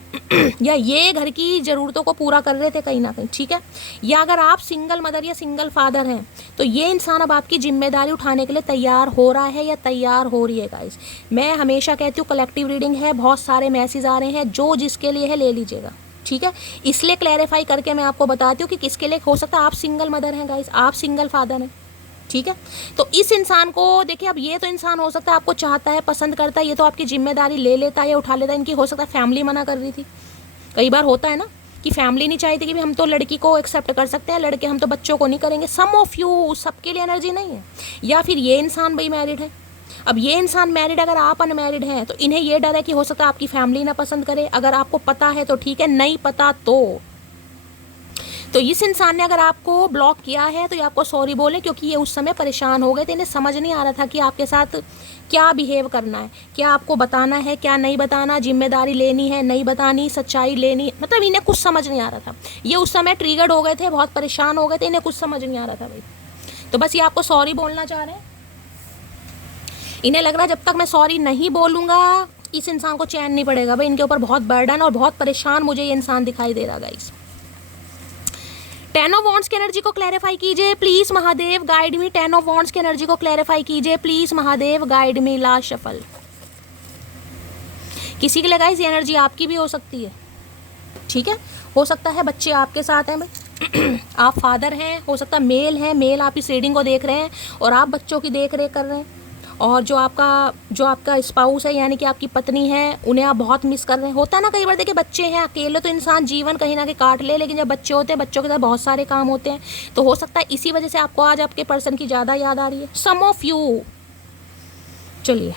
या ये घर की ज़रूरतों को पूरा कर रहे थे कहीं ना कहीं, ठीक है। या अगर आप सिंगल मदर या सिंगल फादर हैं तो ये इंसान अब आपकी जिम्मेदारी उठाने के लिए तैयार हो रहा है या तैयार हो रही है गाइस। मैं हमेशा कहती हूँ कलेक्टिव रीडिंग है, बहुत सारे मैसेज आ रहे हैं, जो जिसके लिए है ले लीजिएगा, ठीक है। इसलिए क्लैरिफाई करके मैं आपको बताती हूँ कि किसके लिए हो सकता है आप सिंगल मदर हैं गाइस, आप सिंगल फादर हैं, ठीक है। तो इस इंसान को देखिए, अब ये तो इंसान हो सकता है आपको चाहता है, पसंद करता है, ये तो आपकी जिम्मेदारी ले लेता है या उठा लेता है। इनकी हो सकता है फैमिली मना कर रही थी, कई बार होता है ना कि फैमिली नहीं चाहती कि हम तो लड़की को एक्सेप्ट कर सकते हैं, लड़के हम तो बच्चों को नहीं करेंगे। सम ऑफ यू, सबके लिए एनर्जी नहीं है। या फिर ये इंसान भाई मैरिड है, अब ये इंसान मैरिड, अगर आप अनमैरिड हैं तो इन्हें ये डर है कि हो सकता है आपकी फैमिली ना पसंद करे। अगर आपको पता है तो ठीक है, नहीं पता तो इस इंसान ने अगर आपको ब्लॉक किया है तो ये आपको सॉरी बोले, क्योंकि ये उस समय परेशान हो गए थे, इन्हें समझ नहीं आ रहा था कि आपके साथ क्या बिहेव करना है, क्या आपको बताना है, क्या नहीं बताना, जिम्मेदारी लेनी है नहीं बतानी, सच्चाई लेनी, मतलब इन्हें कुछ समझ नहीं आ रहा था। ये उस समय ट्रिगर्ड हो गए थे, बहुत परेशान हो गए थे, इन्हें कुछ समझ नहीं आ रहा था भाई। तो बस ये आपको सॉरी बोलना चाह रहे हैं। इन्हें लग रहा है जब तक मैं सॉरी नहीं बोलूँगा इस इंसान को चैन नहीं पड़ेगा भाई, इनके ऊपर बहुत बर्डन और बहुत परेशान मुझे ये इंसान दिखाई दे रहा गाइस। टेन ऑफ वॉन्ड्स की एनर्जी को क्लैरिफाई कीजिए please Mahadev, guide me. Ten of wands की एनर्जी को क्लैरिफाई कीजिए please Mahadev, guide me. Last shuffle, किसी के लिए गाइस ये एनर्जी आपकी भी हो सकती है, ठीक है। हो सकता है बच्चे आपके साथ हैं भाई आप फादर हैं, हो सकता है मेल है, मेल आप इस रीडिंग को देख रहे हैं और आप बच्चों की देख रेख कर रहे हैं, और जो आपका स्पाउस है यानी कि आपकी पत्नी है, उन्हें आप बहुत मिस कर रहे हैं। होता है ना कई बार, देखिए बच्चे हैं, अकेले तो इंसान जीवन कहीं ना कहीं काट ले, लेकिन जब बच्चे होते हैं, बच्चों के साथ बहुत सारे काम होते हैं, तो हो सकता है इसी वजह से आपको आज आपके पर्सन की ज़्यादा याद आ रही है। सम ऑफ यू, चलिए,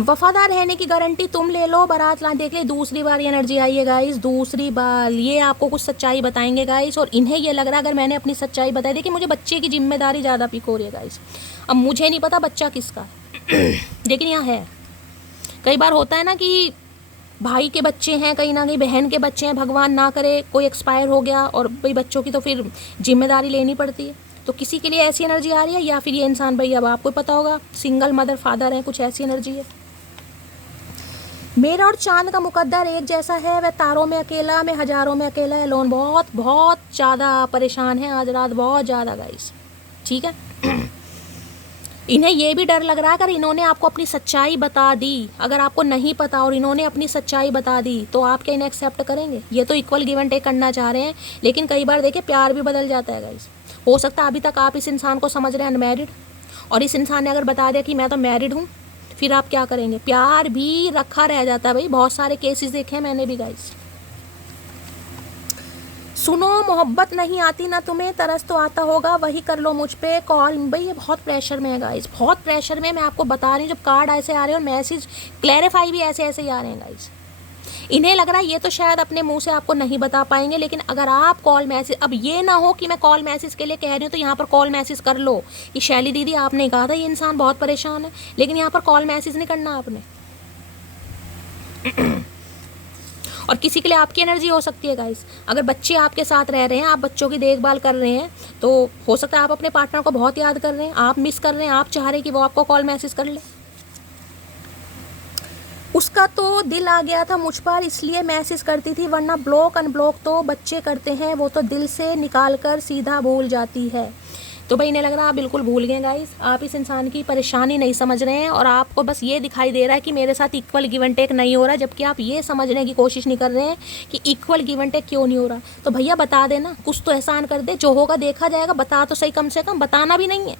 वफादार रहने की गारंटी तुम ले लो, बारात ला। देख ले दूसरी बार ये एनर्जी आई है गाइस, दूसरी बार ये आपको कुछ सच्चाई बताएंगे गाइस, और इन्हें ये लग रहा है अगर मैंने अपनी सच्चाई बताई, देखिए मुझे बच्चे की जिम्मेदारी ज़्यादा पिक हो रही है गाइस। अब मुझे नहीं पता बच्चा किसका लेकिन यहाँ है। कई बार होता है ना कि भाई के बच्चे हैं, कहीं ना कहीं बहन के बच्चे हैं, भगवान ना करे कोई एक्सपायर हो गया और भाई बच्चों की तो फिर जिम्मेदारी लेनी पड़ती है। तो किसी के लिए ऐसी एनर्जी आ रही है, या फिर ये इंसान भाई अब आपको पता होगा सिंगल मदर फादर है, कुछ ऐसी एनर्जी है। मेरा और चांद का मुकद्दर एक जैसा है, वह तारों में अकेला, मैं हजारों में अकेला है लोन। बहुत बहुत ज़्यादा परेशान है आज रात, बहुत ज़्यादा गाइस, ठीक है। इन्हें ये भी डर लग रहा है, अगर इन्होंने आपको अपनी सच्चाई बता दी, अगर आपको नहीं पता और इन्होंने अपनी सच्चाई बता दी, तो आप क्या इन्हें एक्सेप्ट करेंगे? ये तो इक्वल गिव एंड टेक करना चाह रहे हैं, लेकिन कई बार देखिए प्यार भी बदल जाता है गाइस। हो सकता है अभी तक आप इस इंसान को समझ रहे हैं अनमैरिड, और इस इंसान ने अगर बता दिया कि मैं तो मैरिड हूँ, फिर आप क्या करेंगे? प्यार भी रखा रह जाता है भाई, बहुत सारे केसेस देखे हैं मैंने भी गाइस। सुनो, मोहब्बत नहीं आती ना तुम्हें, तरस तो आता होगा, वही कर लो मुझ पे कॉल। भाई ये बहुत प्रेशर में है गाइस, बहुत प्रेशर में। मैं आपको बता रही हूँ, जब कार्ड ऐसे आ रहे हैं और मैसेज क्लैरिफाई भी ऐसे ऐसे ही आ रहे हैं गाइस। इन्हें लग रहा है ये तो शायद अपने मुंह से आपको नहीं बता पाएंगे, लेकिन अगर आप कॉल मैसेज, अब ये ना हो कि मैं कॉल मैसेज के लिए कह रही हूँ तो यहाँ पर कॉल मैसेज कर लो कि शैली दीदी आपने कहा था ये इंसान बहुत परेशान है, लेकिन यहाँ पर कॉल मैसेज नहीं करना आपने। और किसी के लिए आपकी एनर्जी हो सकती है गाइस, अगर बच्चे आपके साथ रह रहे हैं, आप बच्चों की देखभाल कर रहे हैं, तो हो सकता है आप अपने पार्टनर को बहुत याद कर रहे हैं, आप मिस कर रहे हैं, आप चाह रहे हैं कि वो आपको कॉल मैसेज कर ले। उसका तो दिल आ गया था मुझ पर, इसलिए मैसेज करती थी, वरना ब्लॉक अनब्लॉक तो बच्चे करते हैं, वो तो दिल से निकाल कर सीधा भूल जाती है। तो भाई इन्हें लग रहा है आप बिल्कुल भूल गए गाइस, आप इस इंसान की परेशानी नहीं समझ रहे हैं, और आपको बस ये दिखाई दे रहा है कि मेरे साथ इक्वल गिव एंड टेक नहीं हो रहा, जबकि आप ये समझने की कोशिश नहीं कर रहे हैं कि इक्वल गिव एंड टेक क्यों नहीं हो रहा। तो भैया बता देना, कुछ तो एहसान कर दे, जो होगा देखा जाएगा, बता तो सही, कम से कम बताना भी नहीं है,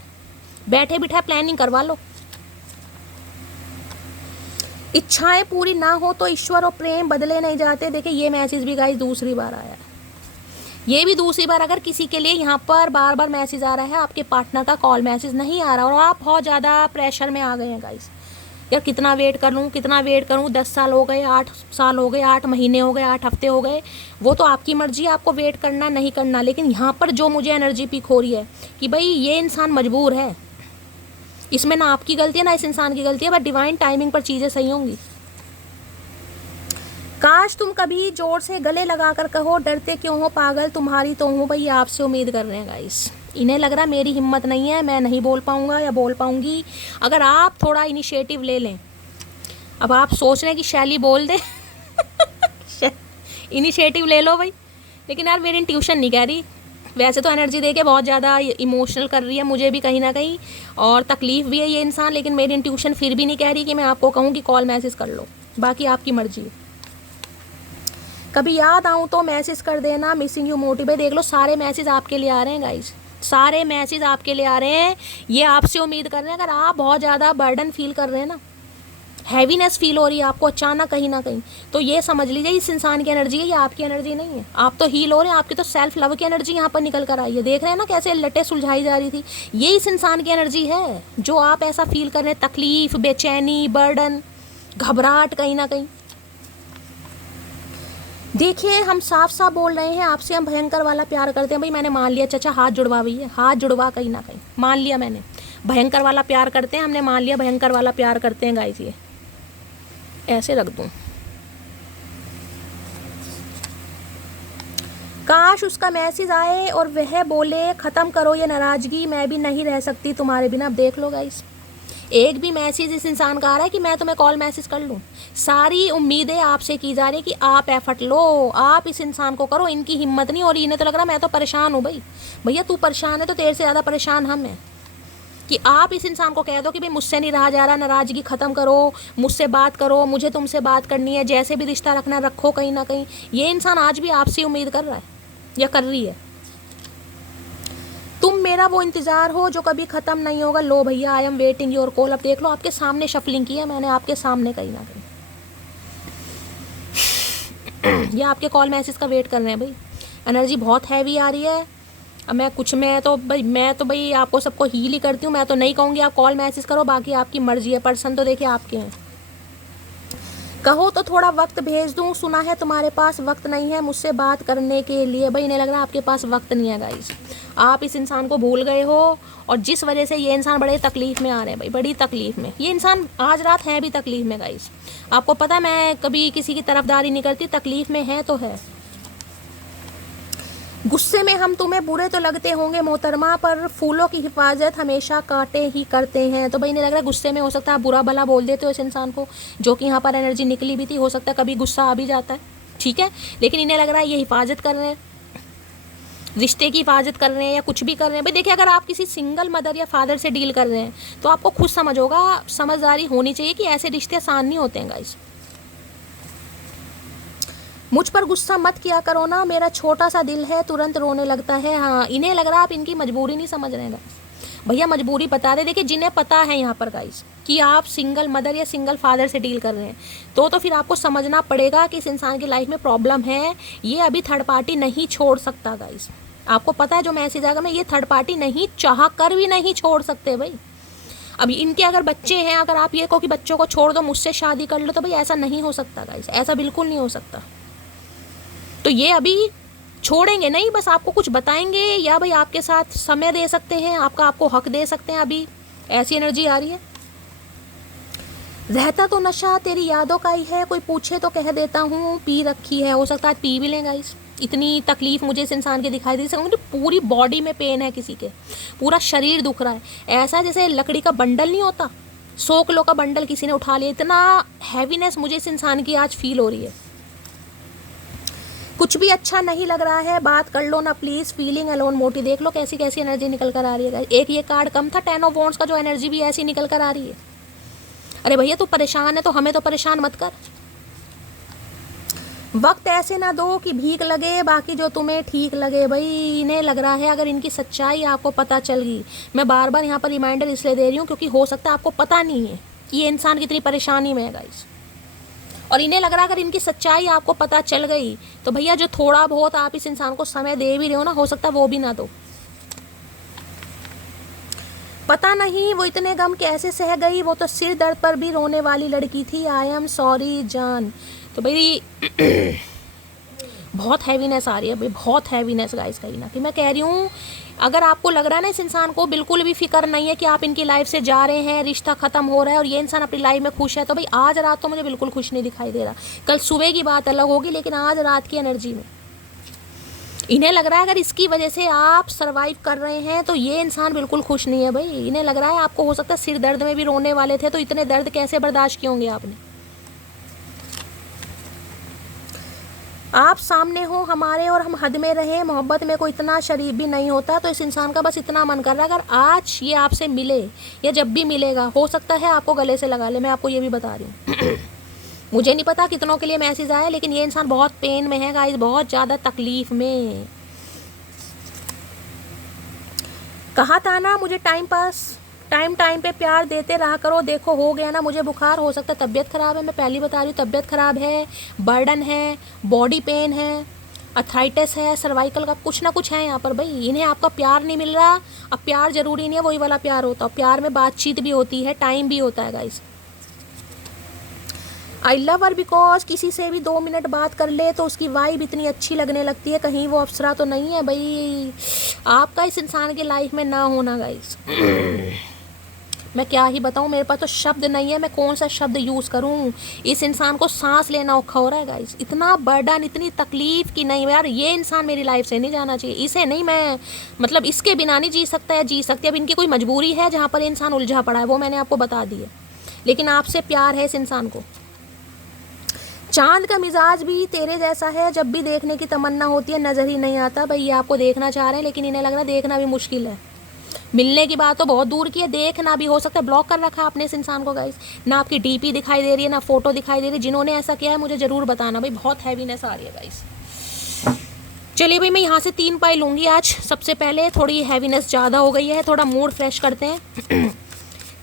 बैठे बिठाए प्लानिंग करवा लो। इच्छाएं पूरी ना हो तो ईश्वर और प्रेम बदले नहीं जाते। देखिए ये मैसेज भी गाइस दूसरी बार आया है, ये भी दूसरी बार। अगर किसी के लिए यहाँ पर बार बार मैसेज आ रहा है, आपके पार्टनर का कॉल मैसेज नहीं आ रहा और आप बहुत ज़्यादा प्रेशर में आ गए हैं गाइस, यार कितना वेट कर लूँ, कितना वेट करूँ, 10 साल हो गए, 8 साल हो गए, 8 महीने हो गए, 8 हफ्ते हो गए, वो तो आपकी मर्जी है आपको वेट करना नहीं करना। लेकिन यहाँ पर जो मुझे एनर्जी पिक हो रही है कि भाई ये इंसान मजबूर है, इसमें ना आपकी गलती है ना इस इंसान की गलती है, बट डिवाइन टाइमिंग पर चीज़ें सही होंगी। काश तुम कभी जोर से गले लगाकर कहो, डरते क्यों हो पागल, तुम्हारी तो हूँ। भाई आपसे उम्मीद कर रहे हैं गाइस, इन्हें लग रहा है मेरी हिम्मत नहीं है, मैं नहीं बोल पाऊँगा या बोल पाऊँगी। अगर आप थोड़ा इनिशिएटिव ले लें, अब आप सोच रहे हैं कि शैली बोल दे इनिशिएटिव ले लो भाई, लेकिन यार मेरी ट्यूशन नहीं कह रही, वैसे तो एनर्जी दे के बहुत ज़्यादा इमोशनल कर रही है मुझे भी कहीं ना कहीं, और तकलीफ़ भी है ये इंसान, लेकिन मेरी इंट्यूशन फिर भी नहीं कह रही कि मैं आपको कहूँ कि कॉल मैसेज कर लो, बाकी आपकी मर्जी। कभी याद आऊँ तो मैसेज कर देना, मिसिंग यू मोटी। भाई देख लो सारे मैसेज आपके लिए आ रहे हैं गाइस, सारे मैसेज आपके लिए आ रहे हैं, ये आपसे उम्मीद कर रहे हैं। अगर आप बहुत ज़्यादा बर्डन फील कर रहे हैं ना, हैवीनेस फील हो रही है आपको अचानक कहीं ना कहीं, तो ये समझ लीजिए इस इंसान की एनर्जी है, ये आपकी एनर्जी नहीं है। आप तो हील हो रहे हैं, आपकी तो सेल्फ लव की एनर्जी यहाँ पर निकल कर आई है। देख रहे हैं ना कैसे लटें सुलझाई जा रही थी, ये इस इंसान की एनर्जी है जो आप ऐसा फील कर रहे हैं, तकलीफ, बेचैनी, बर्डन, घबराहट कहीं ना कहीं। देखिए हम साफ साफ बोल रहे हैं आपसे, हम भयंकर वाला प्यार करते हैं। भाई मैंने मान लिया, चाचा हाथ जुड़वा भैया, हाथ जुड़वा, कहीं ना कहीं मान लिया मैंने, भयंकर वाला प्यार करते हैं, हमने मान लिया भयंकर वाला प्यार करते हैं गाइस। ये ऐसे रख दूं, काश उसका मैसेज आए और वह बोले ख़त्म करो ये नाराज़गी, मैं भी नहीं रह सकती तुम्हारे बिना। अब देख लो गाइस, एक भी मैसेज इस इंसान का आ रहा है कि मैं तुम्हें कॉल मैसेज कर लूँ, सारी उम्मीदें आपसे की जा रही है कि आप एफर्ट लो, आप इस इंसान को करो। इनकी हिम्मत नहीं हो रही, इन्हें तो लग रहा मैं तो परेशान हूँ। भाई भैया तू परेशान है तो तेरे से ज़्यादा परेशान हम हैं, कि आप इस इंसान को कह दो कि भाई मुझसे नहीं रहा जा रहा, नाराज़गी ख़त्म करो, मुझसे बात करो, मुझे तुमसे बात करनी है, जैसे भी रिश्ता रखना रखो। कहीं ना कहीं ये इंसान आज भी आपसे उम्मीद कर रहा है या कर रही है। तुम मेरा वो इंतज़ार हो जो कभी ख़त्म नहीं होगा। लो भैया I am waiting your call. अब देख लो आपके सामने शफलिंग की है मैंने, आपके सामने कहीं ना कहीं ये आपके कॉल मैसेज का वेट कर रहे हैं। भाई एनर्जी बहुत हैवी आ रही है। अब मैं कुछ, मैं तो भाई आपको सबको हील ही करती हूँ, मैं तो नहीं कहूँगी आप कॉल मैसेज करो, बाकी आपकी मर्जी है। पर्सन तो देखिए आपके हैं। कहो तो थोड़ा वक्त भेज दूं, सुना है तुम्हारे पास वक्त नहीं है मुझसे बात करने के लिए। भाई इन्हें लग रहा है आपके पास वक्त नहीं है गाइस, आप इस इंसान को भूल गए हो और जिस वजह से ये इंसान बड़े तकलीफ में आ रहे हैं भाई, बड़ी तकलीफ में। ये इंसान आज रात है भी तकलीफ में गाइस, आपको पता मैं कभी किसी की तरफदारी नहीं करती, तकलीफ में है तो है। गुस्से में हम तुम्हें बुरे तो लगते होंगे मोहतरमा, पर फूलों की हिफाजत हमेशा कांटे ही करते हैं। तो भाई इन्हें लग रहा है गुस्से में हो सकता है आप बुरा भला बोल देते हो इस इंसान को, जो कि यहाँ पर एनर्जी निकली भी थी, हो सकता है कभी गुस्सा आ भी जाता है, ठीक है। लेकिन इन्हें लग रहा है ये हिफाजत कर रहे हैं, रिश्ते की हिफाजत कर रहे हैं या कुछ भी कर रहे हैं। भाई देखिए, अगर आप किसी सिंगल मदर या फादर से डील कर रहे हैं तो आपको खुद समझ होगा, समझदारी होनी चाहिए कि ऐसे रिश्ते आसान नहीं होते हैं गाइस। मुझ पर गुस्सा मत किया करो ना, मेरा छोटा सा दिल है तुरंत रोने लगता है। हाँ, इन्हें लग रहा है आप इनकी मजबूरी नहीं समझ रहे हैं गाइस। भैया मजबूरी बता दे, देखिए जिन्हें पता है यहाँ पर गाइस कि आप सिंगल मदर या सिंगल फादर से डील कर रहे हैं तो फिर आपको समझना पड़ेगा कि इस इंसान की लाइफ में प्रॉब्लम है, ये अभी थर्ड पार्टी नहीं छोड़ सकता गाइस। आपको पता है जो मैसेज आएगा, मैं ये थर्ड पार्टी नहीं चाह कर भी नहीं छोड़ सकते भाई। अभी इनके अगर बच्चे हैं, अगर आप ये कहो कि बच्चों को छोड़ दो मुझसे शादी कर लो, तो भाई ऐसा नहीं हो सकता गाइस, ऐसा बिल्कुल नहीं हो सकता। तो ये अभी छोड़ेंगे नहीं, बस आपको कुछ बताएंगे या भाई आपके साथ समय दे सकते हैं, आपको हक दे सकते हैं, अभी ऐसी एनर्जी आ रही है। रहता तो नशा तेरी यादों का ही है, कोई पूछे तो कह देता हूँ पी रखी है। हो सकता है पी भी लें गाइस, इतनी तकलीफ मुझे इस इंसान की दिखाई दे सकती, पूरी बॉडी में पेन है, किसी के पूरा शरीर दुख रहा है, ऐसा जैसे लकड़ी का बंडल नहीं होता, 100 किलो का बंडल किसी ने उठा लिया, इतना हैवीनेस मुझे इस इंसान की आज फील हो रही है। कुछ भी अच्छा नहीं लग रहा है, बात कर लो ना प्लीज, फीलिंग अलोन मोटी। देख लो कैसी कैसी एनर्जी निकल कर आ रही है। एक ये कार्ड कम था 10 ऑफ वॉन्ड्स का, जो एनर्जी भी ऐसी निकल कर आ रही है। अरे भैया तू परेशान है तो हमें तो परेशान मत कर। वक्त ऐसे ना दो कि भीख लगे, बाकी जो तुम्हें ठीक लगे। भाई इन्हें लग रहा है अगर इनकी सच्चाई आपको पता चल गई, मैं बार बार यहाँ पर रिमाइंडर इसलिए दे रही हूँ क्योंकि हो सकता है आपको पता नहीं है कि ये इंसान कितनी परेशानी में है गाइस। और इन्हें लग रहा है अगर इनकी सच्चाई आपको पता चल गई तो भैया जो थोड़ा बहुत आप इस इंसान को समय दे भी रहे हो ना, हो सकता है वो भी ना दो। पता नहीं वो इतने गम कैसे सह गई, वो तो सिर दर्द पर भी रोने वाली लड़की थी। आई एम सॉरी जान। तो भाई बहुत हैवीनेस आ रही है भाई, बहुत हैवीनेस गाइस। कहीं ना कि मैं कह रही हूँ, अगर आपको लग रहा है ना इस इंसान को बिल्कुल भी फिक्र नहीं है कि आप इनकी लाइफ से जा रहे हैं, रिश्ता खत्म हो रहा है और ये इंसान अपनी लाइफ में खुश है, तो भाई आज रात तो मुझे बिल्कुल खुश नहीं दिखाई दे रहा। कल सुबह की बात अलग होगी, लेकिन आज रात की एनर्जी में इन्हें लग रहा है अगर इसकी वजह से आप सरवाइव कर रहे हैं तो ये इंसान बिल्कुल खुश नहीं है भाई। इन्हें लग रहा है आपको हो सकता है सिर दर्द में भी रोने वाले थे, तो इतने दर्द कैसे बर्दाश्त किए होंगे आपने। आप सामने हो हमारे और हम हद में रहे, मोहब्बत में कोई इतना शरीफ भी नहीं होता। तो इस इंसान का बस इतना मन कर रहा है अगर आज ये आपसे मिले या जब भी मिलेगा, हो सकता है आपको गले से लगा ले। मैं आपको ये भी बता रही हूँ मुझे नहीं पता कितनों के लिए मैसेज आया, लेकिन ये इंसान बहुत पेन में है गाइस, बहुत ज़्यादा तकलीफ में। कहा था ना मुझे टाइम पे प्यार देते रहा करो। देखो हो गया ना, मुझे बुखार, हो सकता है तबीयत ख़राब है, मैं पहली बता रही हूँ तबीयत ख़राब है, बर्डन है, बॉडी पेन है, अर्थराइटिस है, सर्वाइकल का कुछ ना कुछ है यहाँ पर। भाई इन्हें आपका प्यार नहीं मिल रहा। अब प्यार ज़रूरी नहीं है वही वाला प्यार होता, प्यार में बातचीत भी होती है, टाइम भी होता है guys. I love her because किसी से भी 2 मिनट बात कर ले तो उसकी वाइब इतनी अच्छी लगने लगती है, कहीं वो अप्सरा तो नहीं है। भाई आपका इस इंसान की लाइफ में ना होना गाइस, मैं क्या ही बताऊं, मेरे पास तो शब्द नहीं है, मैं कौन सा शब्द यूज़ करूं। इस इंसान को सांस लेना औखा हो रहा है गाइस, इतना बर्डन, इतनी तकलीफ कि नहीं यार ये इंसान मेरी लाइफ से नहीं जाना चाहिए, इसे नहीं, मैं मतलब इसके बिना नहीं जी सकता या जी सकती। अब इनकी कोई मजबूरी है जहाँ पर इंसान उलझा पड़ा है, वो मैंने आपको बता दी है, लेकिन आपसे प्यार है इस इंसान को। चांद का मिजाज भी तेरे जैसा है, जब भी देखने की तमन्ना होती है नज़र ही नहीं आता। भाई ये आपको देखना चाह रहे हैं, लेकिन इन्हें लग रहा है देखना भी मुश्किल है। मिलने की बात तो बहुत दूर की है, देखना भी हो सकता है ब्लॉक कर रखा है आपने इस इंसान को गाइस। ना आपकी डीपी दिखाई दे रही है, ना फोटो दिखाई दे रही है। जिन्होंने ऐसा किया है मुझे ज़रूर बताना भाई, बहुत हैवीनेस आ रही है गाइस। चलिए भाई मैं यहाँ से 3 पाई लूँगी आज। सबसे पहले थोड़ी हैवीनेस ज़्यादा हो गई है, थोड़ा मूड फ्रेश करते हैं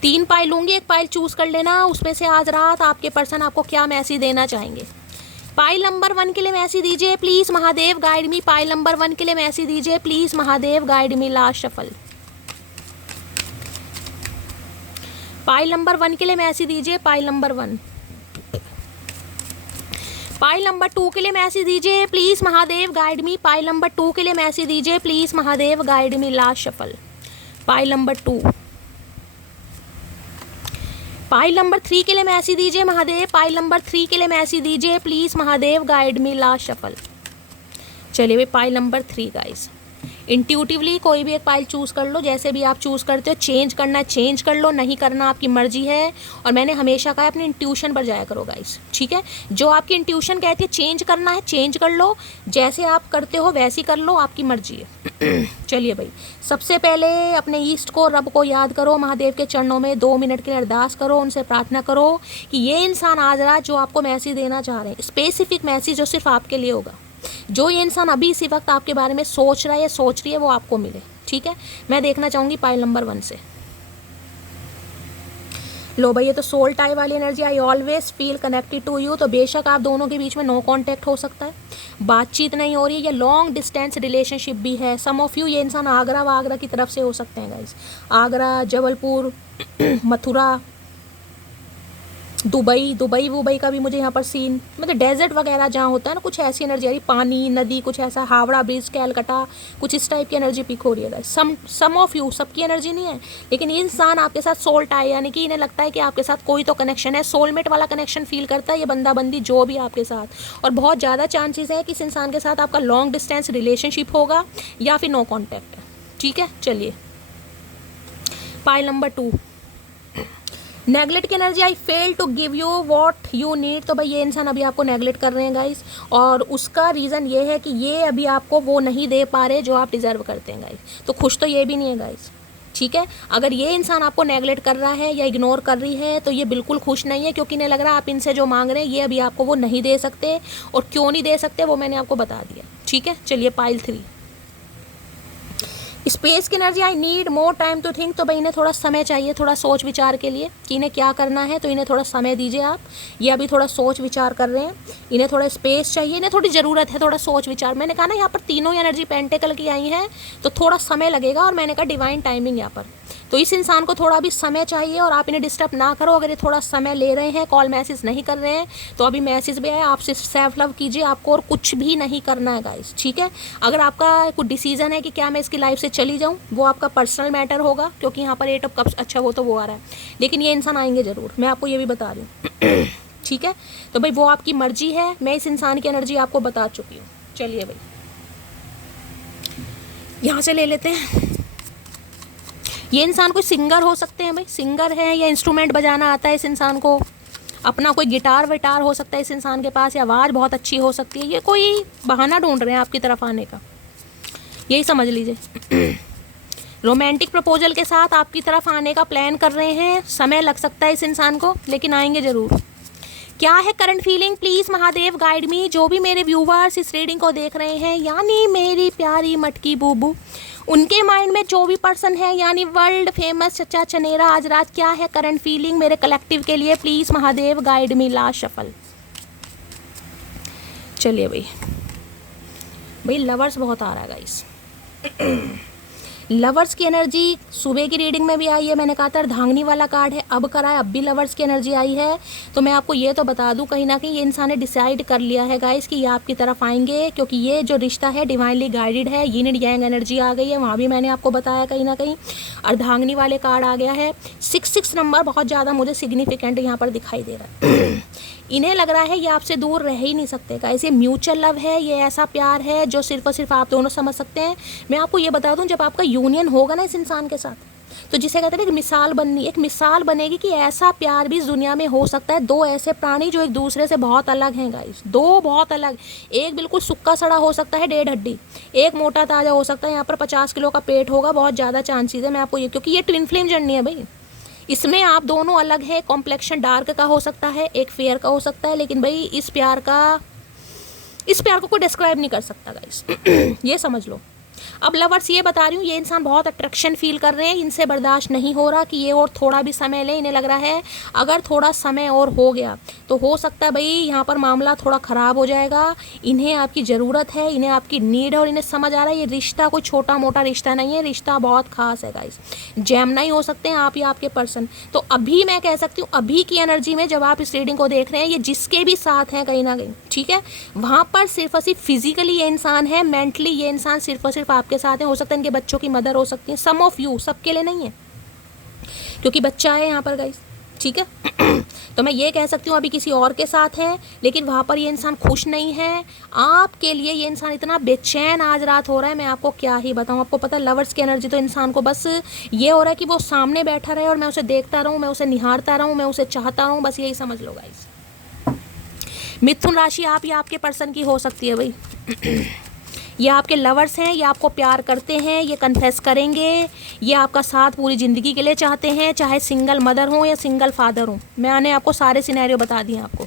3 पाई लूँगी, एक पाइल चूज़ कर लेना, उसमें से आज रात आपके पर्सन आपको क्या मैसेज देना चाहेंगे। पाइल नंबर 1 के लिए मैसेज दीजिए please Mahadev guide me. Pile number 1 के लिए मैसेज दीजिए please Mahadev guide me. Last shuffle. Pile number 1 के लिए मैसेज दीजिए, पाइल नंबर 1। पाइल नंबर 2 के लिए मैसेज दीजिए please Mahadev guide me. Pile number 2 के लिए मैसेज दीजिए please Mahadev guide me. Last shuffle pile number 2। Pile number 3 के लिए मैसेज दीजिए महादेव। पाइल नंबर 3 के लिए मैसेज दीजिए please Mahadev guide me. Last shuffle. चलिए भाई पाइल नंबर 3 गाइस। इंट्यूटिवली कोई भी एक पाइल चूज़ कर लो, जैसे भी आप चूज़ करते हो। चेंज करना है चेंज कर लो, नहीं करना आपकी मर्जी है। और मैंने हमेशा कहा है अपनी इंट्यूशन पर जाया करो गाइस, ठीक है। जो आपकी इंट्यूशन कहती है चेंज करना है चेंज कर लो, जैसे आप करते हो वैसे ही कर लो, आपकी मर्जी है। चलिए भाई, सबसे पहले अपने ईस्ट को, रब को याद करो, महादेव के चरणों में 2 मिनट के लिए अरदास करो, उनसे प्रार्थना करो कि ये इंसान आज रात जो आपको मैसेज देना चाह रहे हैं, स्पेसिफिक मैसेज जो सिर्फ आपके लिए होगा, जो ये इंसान अभी इसी वक्त आपके बारे में सोच रहा है या सोच रही है, वो आपको मिले, ठीक है। मैं देखना चाहूँगी पाइल नंबर 1 से। लो भाई, ये तो सोल टाई वाली energy, I always feel connected to you. तो बेशक आप दोनों के बीच में नो कांटेक्ट हो सकता है, बातचीत नहीं हो रही है, या लॉन्ग डिस्टेंस रिलेशनशिप भी है। सम ऑफ यू, ये इंसान आगरा वागरा की तरफ से हो सकते हैं गाइस, आगरा, जबलपुर, मथुरा, दुबई वुबई का भी मुझे यहाँ पर सीन, मतलब डेजर्ट वगैरह जहाँ होता है ना, कुछ ऐसी एनर्जी आ रही, पानी, नदी, कुछ ऐसा, हावड़ा ब्रिज, कैलकाटा, कुछ इस टाइप की एनर्जी पिक हो रही है। सम ऑफ यू, सबकी एनर्जी नहीं है, लेकिन ये इंसान आपके साथ सोल टाई, यानी कि इन्हें लगता है कि आपके साथ कोई तो कनेक्शन है, सोलमेट वाला कनेक्शन फील करता है ये बंदा बंदी जो भी आपके साथ। और बहुत ज़्यादा चांसेस है कि इस इंसान के साथ आपका लॉन्ग डिस्टेंस रिलेशनशिप होगा या फिर नो कॉन्टैक्ट है, ठीक है। चलिए पाइल नंबर 2, नेगलेक्ट की energy, I fail to give you what you need. तो भाई ये इंसान अभी आपको नेगलेक्ट कर रहे हैं गाइस, और उसका रीज़न ये है कि ये अभी आपको वो नहीं दे पा रहे जो आप डिज़र्व करते हैं गाइस। तो खुश तो ये भी नहीं है गाइस, ठीक है। अगर ये इंसान आपको नेगलेक्ट कर रहा है या इग्नोर कर रही है तो ये बिल्कुल खुश नहीं है, क्योंकि इन्हें लग रहा है आप इनसे जो मांग रहे हैं ये अभी आपको वो नहीं दे सकते, और क्यों नहीं दे सकते वो मैंने आपको बता दिया, ठीक है। चलिए पाइल 3, स्पेस की energy, I need more time to think. तो भाई इन्हें थोड़ा समय चाहिए, थोड़ा सोच विचार के लिए कि इन्हें क्या करना है, तो इन्हें थोड़ा समय दीजिए आप। ये अभी थोड़ा सोच विचार कर रहे हैं, इन्हें थोड़ा स्पेस चाहिए, इन्हें थोड़ी ज़रूरत है, थोड़ा सोच विचार। मैंने कहा ना यहाँ पर तीनों एनर्जी पेंटेकल की आई हैं, तो थोड़ा समय लगेगा, और मैंने कहा डिवाइन टाइमिंग यहाँ पर। तो इस इंसान को थोड़ा अभी समय चाहिए, और आप इन्हें डिस्टर्ब ना करो। अगर ये थोड़ा समय ले रहे हैं, कॉल मैसेज नहीं कर रहे हैं, तो अभी मैसेज भी आया, आप सिर्फ सेल्फ लव कीजिए, आपको और कुछ भी नहीं करना है गाइस, ठीक है। अगर आपका कुछ डिसीजन है कि क्या मैं इसकी लाइफ से चली जाऊँ, वो आपका पर्सनल मैटर होगा, क्योंकि यहाँ पर 8 ऑफ कप्स, अच्छा वो तो वो आ रहा है, लेकिन ये इंसान आएंगे ज़रूर, मैं आपको ये भी बता रही हूँ, ठीक है। तो भाई वो आपकी मर्जी है, मैं इस इंसान की एनर्जी आपको बता चुकी हूँ। चलिए भाई यहाँ से ले लेते हैं। ये इंसान कोई सिंगर हो सकते हैं भाई, सिंगर है, या इंस्ट्रूमेंट बजाना आता है इस इंसान को, अपना कोई गिटार विटार हो सकता है इस इंसान के पास, या आवाज़ बहुत अच्छी हो सकती है। ये कोई बहाना ढूंढ रहे हैं आपकी तरफ आने का, यही समझ लीजिए। रोमांटिक प्रपोजल के साथ आपकी तरफ आने का प्लान कर रहे हैं, समय लग सकता है इस इंसान को, लेकिन आएंगे ज़रूर। क्या है current feeling, please Mahadev guide मी। जो भी मेरे व्यूवर्स इस रीडिंग को देख रहे हैं, यानी मेरी प्यारी मटकी बूबू, उनके माइंड में जो भी पर्सन है, यानी वर्ल्ड फेमस चचा चनेरा, आज रात क्या है करंट फीलिंग मेरे कलेक्टिव के लिए, please Mahadev guide me. Last shuffle. चलिए भाई लवर्स बहुत आ रहा है गाइस। लवर्स की एनर्जी सुबह की रीडिंग में भी आई है, मैंने कहा था अर्धांगिनी वाला कार्ड है, अब कराए, अब भी लवर्स की एनर्जी आई है। तो मैं आपको ये तो बता दूं, कहीं ना कहीं ये इंसान ने डिसाइड कर लिया है गाइस कि ये आपकी तरफ आएंगे, क्योंकि ये जो रिश्ता है डिवाइनली गाइडेड है, यिन एंड यांग एनर्जी आ गई है, वहाँ भी मैंने आपको बताया कहीं ना कहीं अर्धांगिनी वाले कार्ड आ गया है। 6 नंबर बहुत ज़्यादा मुझे सिग्निफिकेंट यहाँ पर दिखाई दे रहा है। इन्हें लग रहा है ये आपसे दूर रह ही नहीं सकते गाइस, ये म्यूचुअल लव है, ये ऐसा प्यार है जो सिर्फ और सिर्फ आप दोनों समझ सकते हैं। मैं आपको ये बता दूं, जब आपका यूनियन होगा ना इस इंसान के साथ, तो जिसे कहते हैं एक मिसाल बनेगी कि ऐसा प्यार भी इस दुनिया में हो सकता है। दो ऐसे प्राणी जो एक दूसरे से बहुत अलग हैं गाइस, दो बहुत अलग, एक बिल्कुल सूखा सड़ा हो सकता है 1.5 हड्डी, एक मोटा ताज़ा हो सकता है, यहाँ पर 50 किलो का पेट होगा, बहुत ज़्यादा चांसेस है। मैं आपको ये, क्योंकि ये ट्विन फ्लेम जर्नी है भाई, इसमें आप दोनों अलग है, कॉम्प्लेक्शन डार्क का हो सकता है, एक फेयर का हो सकता है, लेकिन भाई इस प्यार को कोई डिस्क्राइब नहीं कर सकता गाइस। ये समझ लो, अब लवर्स ये बता रही हूँ, ये इंसान बहुत अट्रैक्शन फील कर रहे हैं, इनसे बर्दाश्त नहीं हो रहा कि ये और थोड़ा भी समय ले। इन्हें लग रहा है अगर थोड़ा समय और हो गया तो हो सकता है भाई यहाँ पर मामला थोड़ा ख़राब हो जाएगा। इन्हें आपकी ज़रूरत है, इन्हें आपकी नीड है, और इन्हें समझ आ रहा है ये रिश्ता कोई छोटा मोटा रिश्ता नहीं है, रिश्ता बहुत खास है गाइस। जेमिनी हो सकते हैं आप या आपके पर्सन। तो अभी मैं कह सकती हूँ, अभी की एनर्जी में जब आप इस रीडिंग को देख रहे हैं, ये जिसके भी साथ हैं कहीं ना कहीं, ठीक है, वहाँ पर सिर्फ और सिर्फ फिजिकली ये इंसान है, मेंटली ये इंसान सिर्फ और सिर्फ आपके साथ है। हो सकता है इनके बच्चों की मदर हो सकती है, सम ऑफ यू, सबके लिए नहीं है क्योंकि बच्चा है यहाँ पर गाइस, ठीक है। तो मैं ये कह सकती हूँ अभी किसी और के साथ है, लेकिन वहाँ पर ये इंसान खुश नहीं है। आपके लिए ये इंसान इतना बेचैन आज रात हो रहा है, मैं आपको क्या ही बताऊँ। आपको पता है लवर्स की एनर्जी तो इंसान को बस ये हो रहा है कि वो सामने बैठा रहे और मैं उसे देखता रहूँ, मैं उसे निहारता रहूँ, मैं उसे चाहता रहूँ, बस यही समझ लो गाइस। मिथुन राशि आप या आपके पर्सन की हो सकती है भाई। ये आपके लवर्स हैं, ये आपको प्यार करते हैं, ये कन्फेस करेंगे, ये आपका साथ पूरी ज़िंदगी के लिए चाहते हैं, चाहे सिंगल मदर हो या सिंगल फादर हो। मैंने आपको सारे सिनेरियो बता दिए आपको।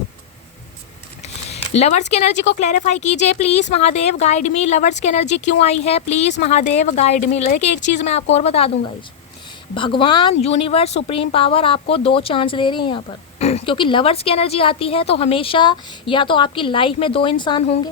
लवर्स की एनर्जी को क्लैरिफाई कीजिए please Mahadev, guide me. Lovers की एनर्जी क्यों आई है प्लीज़ महादेव, गाइड मी। लेकिन एक चीज़ मैं आपको और बता दूंगा, इस भगवान, यूनिवर्स, सुप्रीम पावर आपको 2 चांस दे रही है यहाँ पर। क्योंकि लवर्स की एनर्जी आती है तो हमेशा या तो आपकी लाइफ में 2 इंसान होंगे,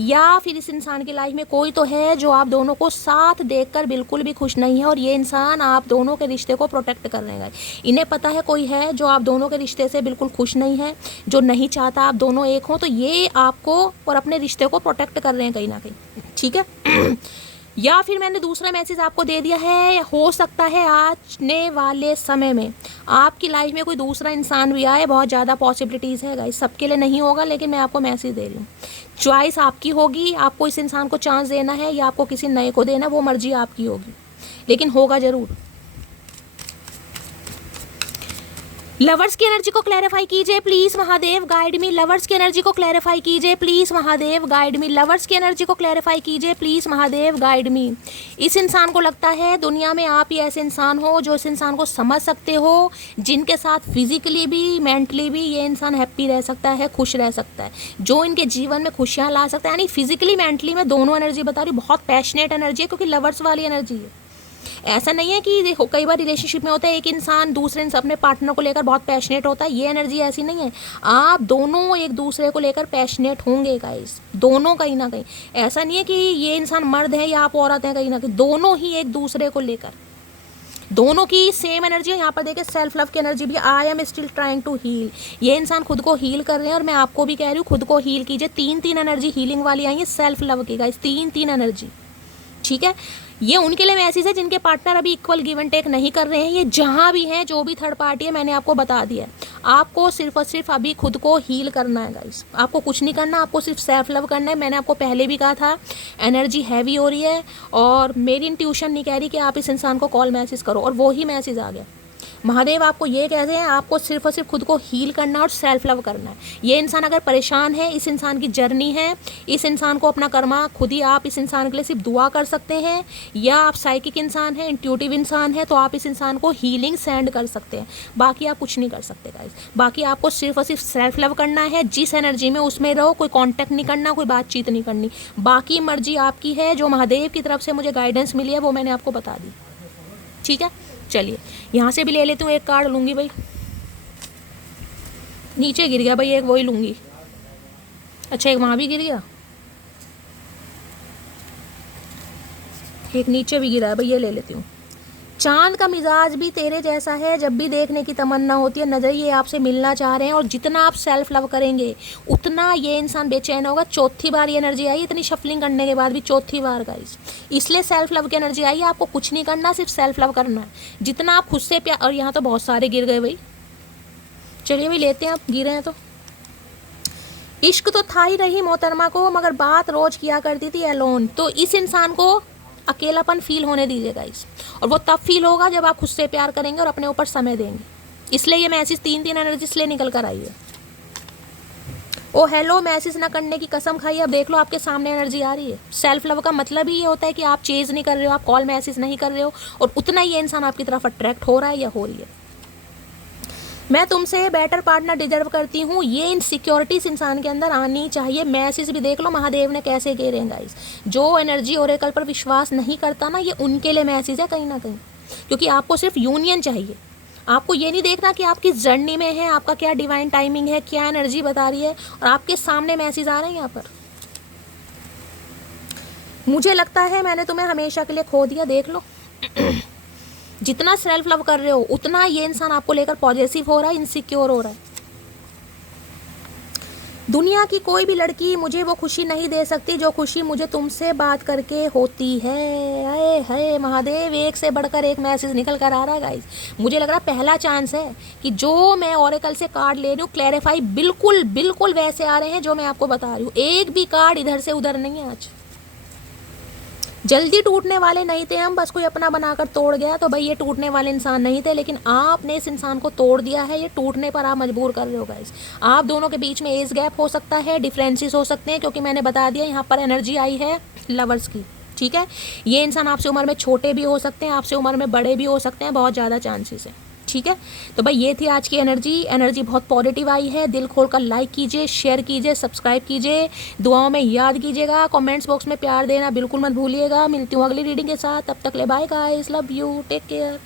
या फिर इस इंसान की लाइफ में कोई तो है जो आप दोनों को साथ देखकर बिल्कुल भी खुश नहीं है, और ये इंसान आप दोनों के रिश्ते को प्रोटेक्ट कर रहे हैं। इन्हें पता है कोई है जो आप दोनों के रिश्ते से बिल्कुल खुश नहीं है, जो नहीं चाहता आप दोनों एक हो, तो ये आपको और अपने रिश्ते को प्रोटेक्ट कर रहे हैं कहीं ना कहीं, ठीक है। या फिर मैंने दूसरा मैसेज आपको दे दिया है, हो सकता है आने वाले समय में आपकी लाइफ में कोई दूसरा इंसान भी आए, बहुत ज़्यादा पॉसिबिलिटीज़ है गाइस, सबके लिए नहीं होगा, लेकिन मैं आपको मैसेज दे रही हूँ। चॉइस आपकी होगी, आपको इस इंसान को चांस देना है या आपको किसी नए को देना, वो मर्जी आपकी होगी, लेकिन होगा ज़रूर। लवर्स की एनर्जी को क्लैरिफाई कीजिए please Mahadev, guide me. Lovers की एनर्जी को क्लैरिफाई कीजिए please Mahadev, guide me. Lovers की एनर्जी को क्लैरिफाई कीजिए प्लीज़ महादेव, गाइड मी। इस इंसान को लगता है दुनिया में आप ही ऐसे इंसान हो जो इस इंसान को समझ सकते हो, जिनके साथ फिजिकली भी मेंटली भी ये इंसान हैप्पी रह सकता है, खुश रह सकता है, जो इनके जीवन में खुशियाँ ला सकता है। यानी फिजिकली मेंटली में दोनों एनर्जी बता रही हूँ, बहुत पैशनेट एनर्जी है क्योंकि लवर्स वाली एनर्जी है। ऐसा नहीं है कि देखो कई बार रिलेशनशिप में होता है एक इंसान दूसरे अपने पार्टनर को लेकर बहुत पैशनेट होता है, ये एनर्जी ऐसी नहीं है। आप दोनों एक दूसरे को लेकर पैशनेट होंगे गाइस, दोनों कहीं ना कहीं। ऐसा नहीं है कि ये इंसान मर्द है या आप औरत हैं, कहीं ना कहीं दोनों ही एक दूसरे को लेकर, दोनों की सेम एनर्जी है। यहाँ पर देखिए सेल्फ लव की एनर्जी भी, I am still trying to heal. ये इंसान खुद को हील कर रहे हैं और मैं आपको भी कह रही हूँ खुद को हील कीजिए। 3 एनर्जी हीलिंग वाली आई है सेल्फ लव की गाइस, 3 एनर्जी, ठीक है। ये उनके लिए मैसेज है जिनके पार्टनर अभी इक्वल गिव एंड टेक नहीं कर रहे हैं। ये जहाँ भी हैं, जो भी थर्ड पार्टी है, मैंने आपको बता दिया है। आपको सिर्फ और सिर्फ अभी खुद को हील करना है गाइस, आपको कुछ नहीं करना, आपको सिर्फ सेल्फ लव करना है। मैंने आपको पहले भी कहा था एनर्जी हैवी हो रही है, और मेरी इंट्यूशन नहीं कह रही कि आप इस इंसान को कॉल मैसेज करो, और वो ही मैसेज आ गया। महादेव आपको ये कह रहे हैं आपको सिर्फ और सिर्फ खुद को हील करना और सेल्फ लव करना है। ये इंसान अगर परेशान है, इस इंसान की जर्नी है, इस इंसान को अपना कर्मा खुद ही, आप इस इंसान के लिए सिर्फ दुआ कर सकते हैं, या आप साइकिक इंसान हैं, इंट्यूटिव इंसान है, तो आप इस इंसान को हीलिंग सेंड कर सकते हैं। बाकी आप कुछ नहीं कर सकते गाइस, बाकी आपको सिर्फ और सिर्फ सेल्फ लव करना है। जिस एनर्जी में उसमें रहो, कोई कॉन्टैक्ट नहीं करना, कोई बातचीत नहीं करनी, बाकी मर्जी आपकी है। जो महादेव की तरफ से मुझे गाइडेंस मिली है वो मैंने आपको बता दी, ठीक है। चलिए यहाँ से भी ले लेती हूँ, एक कार्ड लूँगी भाई, नीचे गिर गया भाई, एक वही लूँगी। अच्छा एक वहाँ भी गिर गया, एक नीचे भी गिरा है भाई, ये ले लेती हूँ। चांद का मिजाज भी तेरे जैसा है, जब भी देखने की तमन्ना होती है, नज़रिए आपसे मिलना चाह रहे हैं, और जितना आप सेल्फ लव करेंगे उतना ये इंसान बेचैन होगा। 4थी बार ये एनर्जी आई, इतनी शफलिंग करने के बाद भी 4थी बार गाइस, इसलिए सेल्फ लव की एनर्जी आई है। आपको कुछ नहीं करना, सिर्फ सेल्फ लव करना है। जितना आप खुद से प्यार, और यहाँ तो बहुत सारे गिर गए भाई, चलिए भाई लेते हैं, आप गिरे हैं तो। इश्क तो था ही रही मोहतरमा को, मगर बात रोज किया करती थी अलोन। तो इस इंसान को अकेलापन फील होने दीजिए गाइस, और वो तब फील होगा जब आप खुद से प्यार करेंगे और अपने ऊपर समय देंगे। इसलिए ये मैसेज 3 एनर्जी इसलिए निकल कर आई है। ओ हेलो, मैसेज ना करने की कसम खाई, अब देख लो आपके सामने एनर्जी आ रही है। सेल्फ लव का मतलब ही ये होता है कि आप चेज नहीं कर रहे हो, आप कॉल मैसेज नहीं कर रहे हो, और उतना ही ये इंसान आपकी तरफ अट्रैक्ट हो रहा है या हो रही है। मैं तुमसे बेटर पार्टनर डिजर्व करती हूँ, ये इनसिक्योरिटीज इंसान के अंदर आनी चाहिए। मैसेज भी देख लो महादेव ने कैसे घेरे हैं गाइस। जो एनर्जी ओरेकल पर विश्वास नहीं करता ना, ये उनके लिए मैसेज है कहीं ना कहीं, क्योंकि आपको सिर्फ यूनियन चाहिए। आपको ये नहीं देखना कि आप किस जर्नी में है, आपका क्या डिवाइन टाइमिंग है, क्या एनर्जी बता रही है, और आपके सामने मैसेज आ रहे हैं यहाँ पर। मुझे लगता है मैंने तुम्हें हमेशा के लिए खो दिया, देख लो। जितना सेल्फ लव कर रहे हो उतना ये इंसान आपको लेकर पॉजिटिव हो रहा है, इनसिक्योर हो रहा है। दुनिया की कोई भी लड़की मुझे वो खुशी नहीं दे सकती जो खुशी मुझे तुमसे बात करके होती है। अरे है महादेव, एक से बढ़कर एक मैसेज निकल कर आ रहा है गाइस। मुझे लग रहा है पहला चांस है कि जो मैं ओरेकल से कार्ड ले रही हूँ क्लैरिफाई बिल्कुल बिल्कुल वैसे आ रहे हैं जो मैं आपको बता रही हूँ। एक भी कार्ड इधर से उधर नहीं है आज। जल्दी टूटने वाले नहीं थे हम, बस कोई अपना बनाकर तोड़ गया तो भाई ये टूटने वाले इंसान नहीं थे, लेकिन आपने इस इंसान को तोड़ दिया है। ये टूटने पर आप मजबूर कर रहे हो गाइस। आप दोनों के बीच में एज गैप हो सकता है, डिफरेंसेस हो सकते हैं, क्योंकि मैंने बता दिया यहाँ पर एनर्जी आई है लवर्स की। ठीक है, ये इंसान आपसे उम्र में छोटे भी हो सकते हैं, आपसे उम्र में बड़े भी हो सकते हैं, बहुत ज़्यादा चांसेस है। ठीक है, तो भाई ये थी आज की एनर्जी बहुत पॉजिटिव आई है। दिल खोल कर लाइक कीजिए, शेयर कीजिए, सब्सक्राइब कीजिए, दुआओं में याद कीजिएगा, कमेंट्स बॉक्स में प्यार देना बिल्कुल मत भूलिएगा। मिलती हूँ अगली रीडिंग के साथ, तब तक ले bye guys, love you, take care.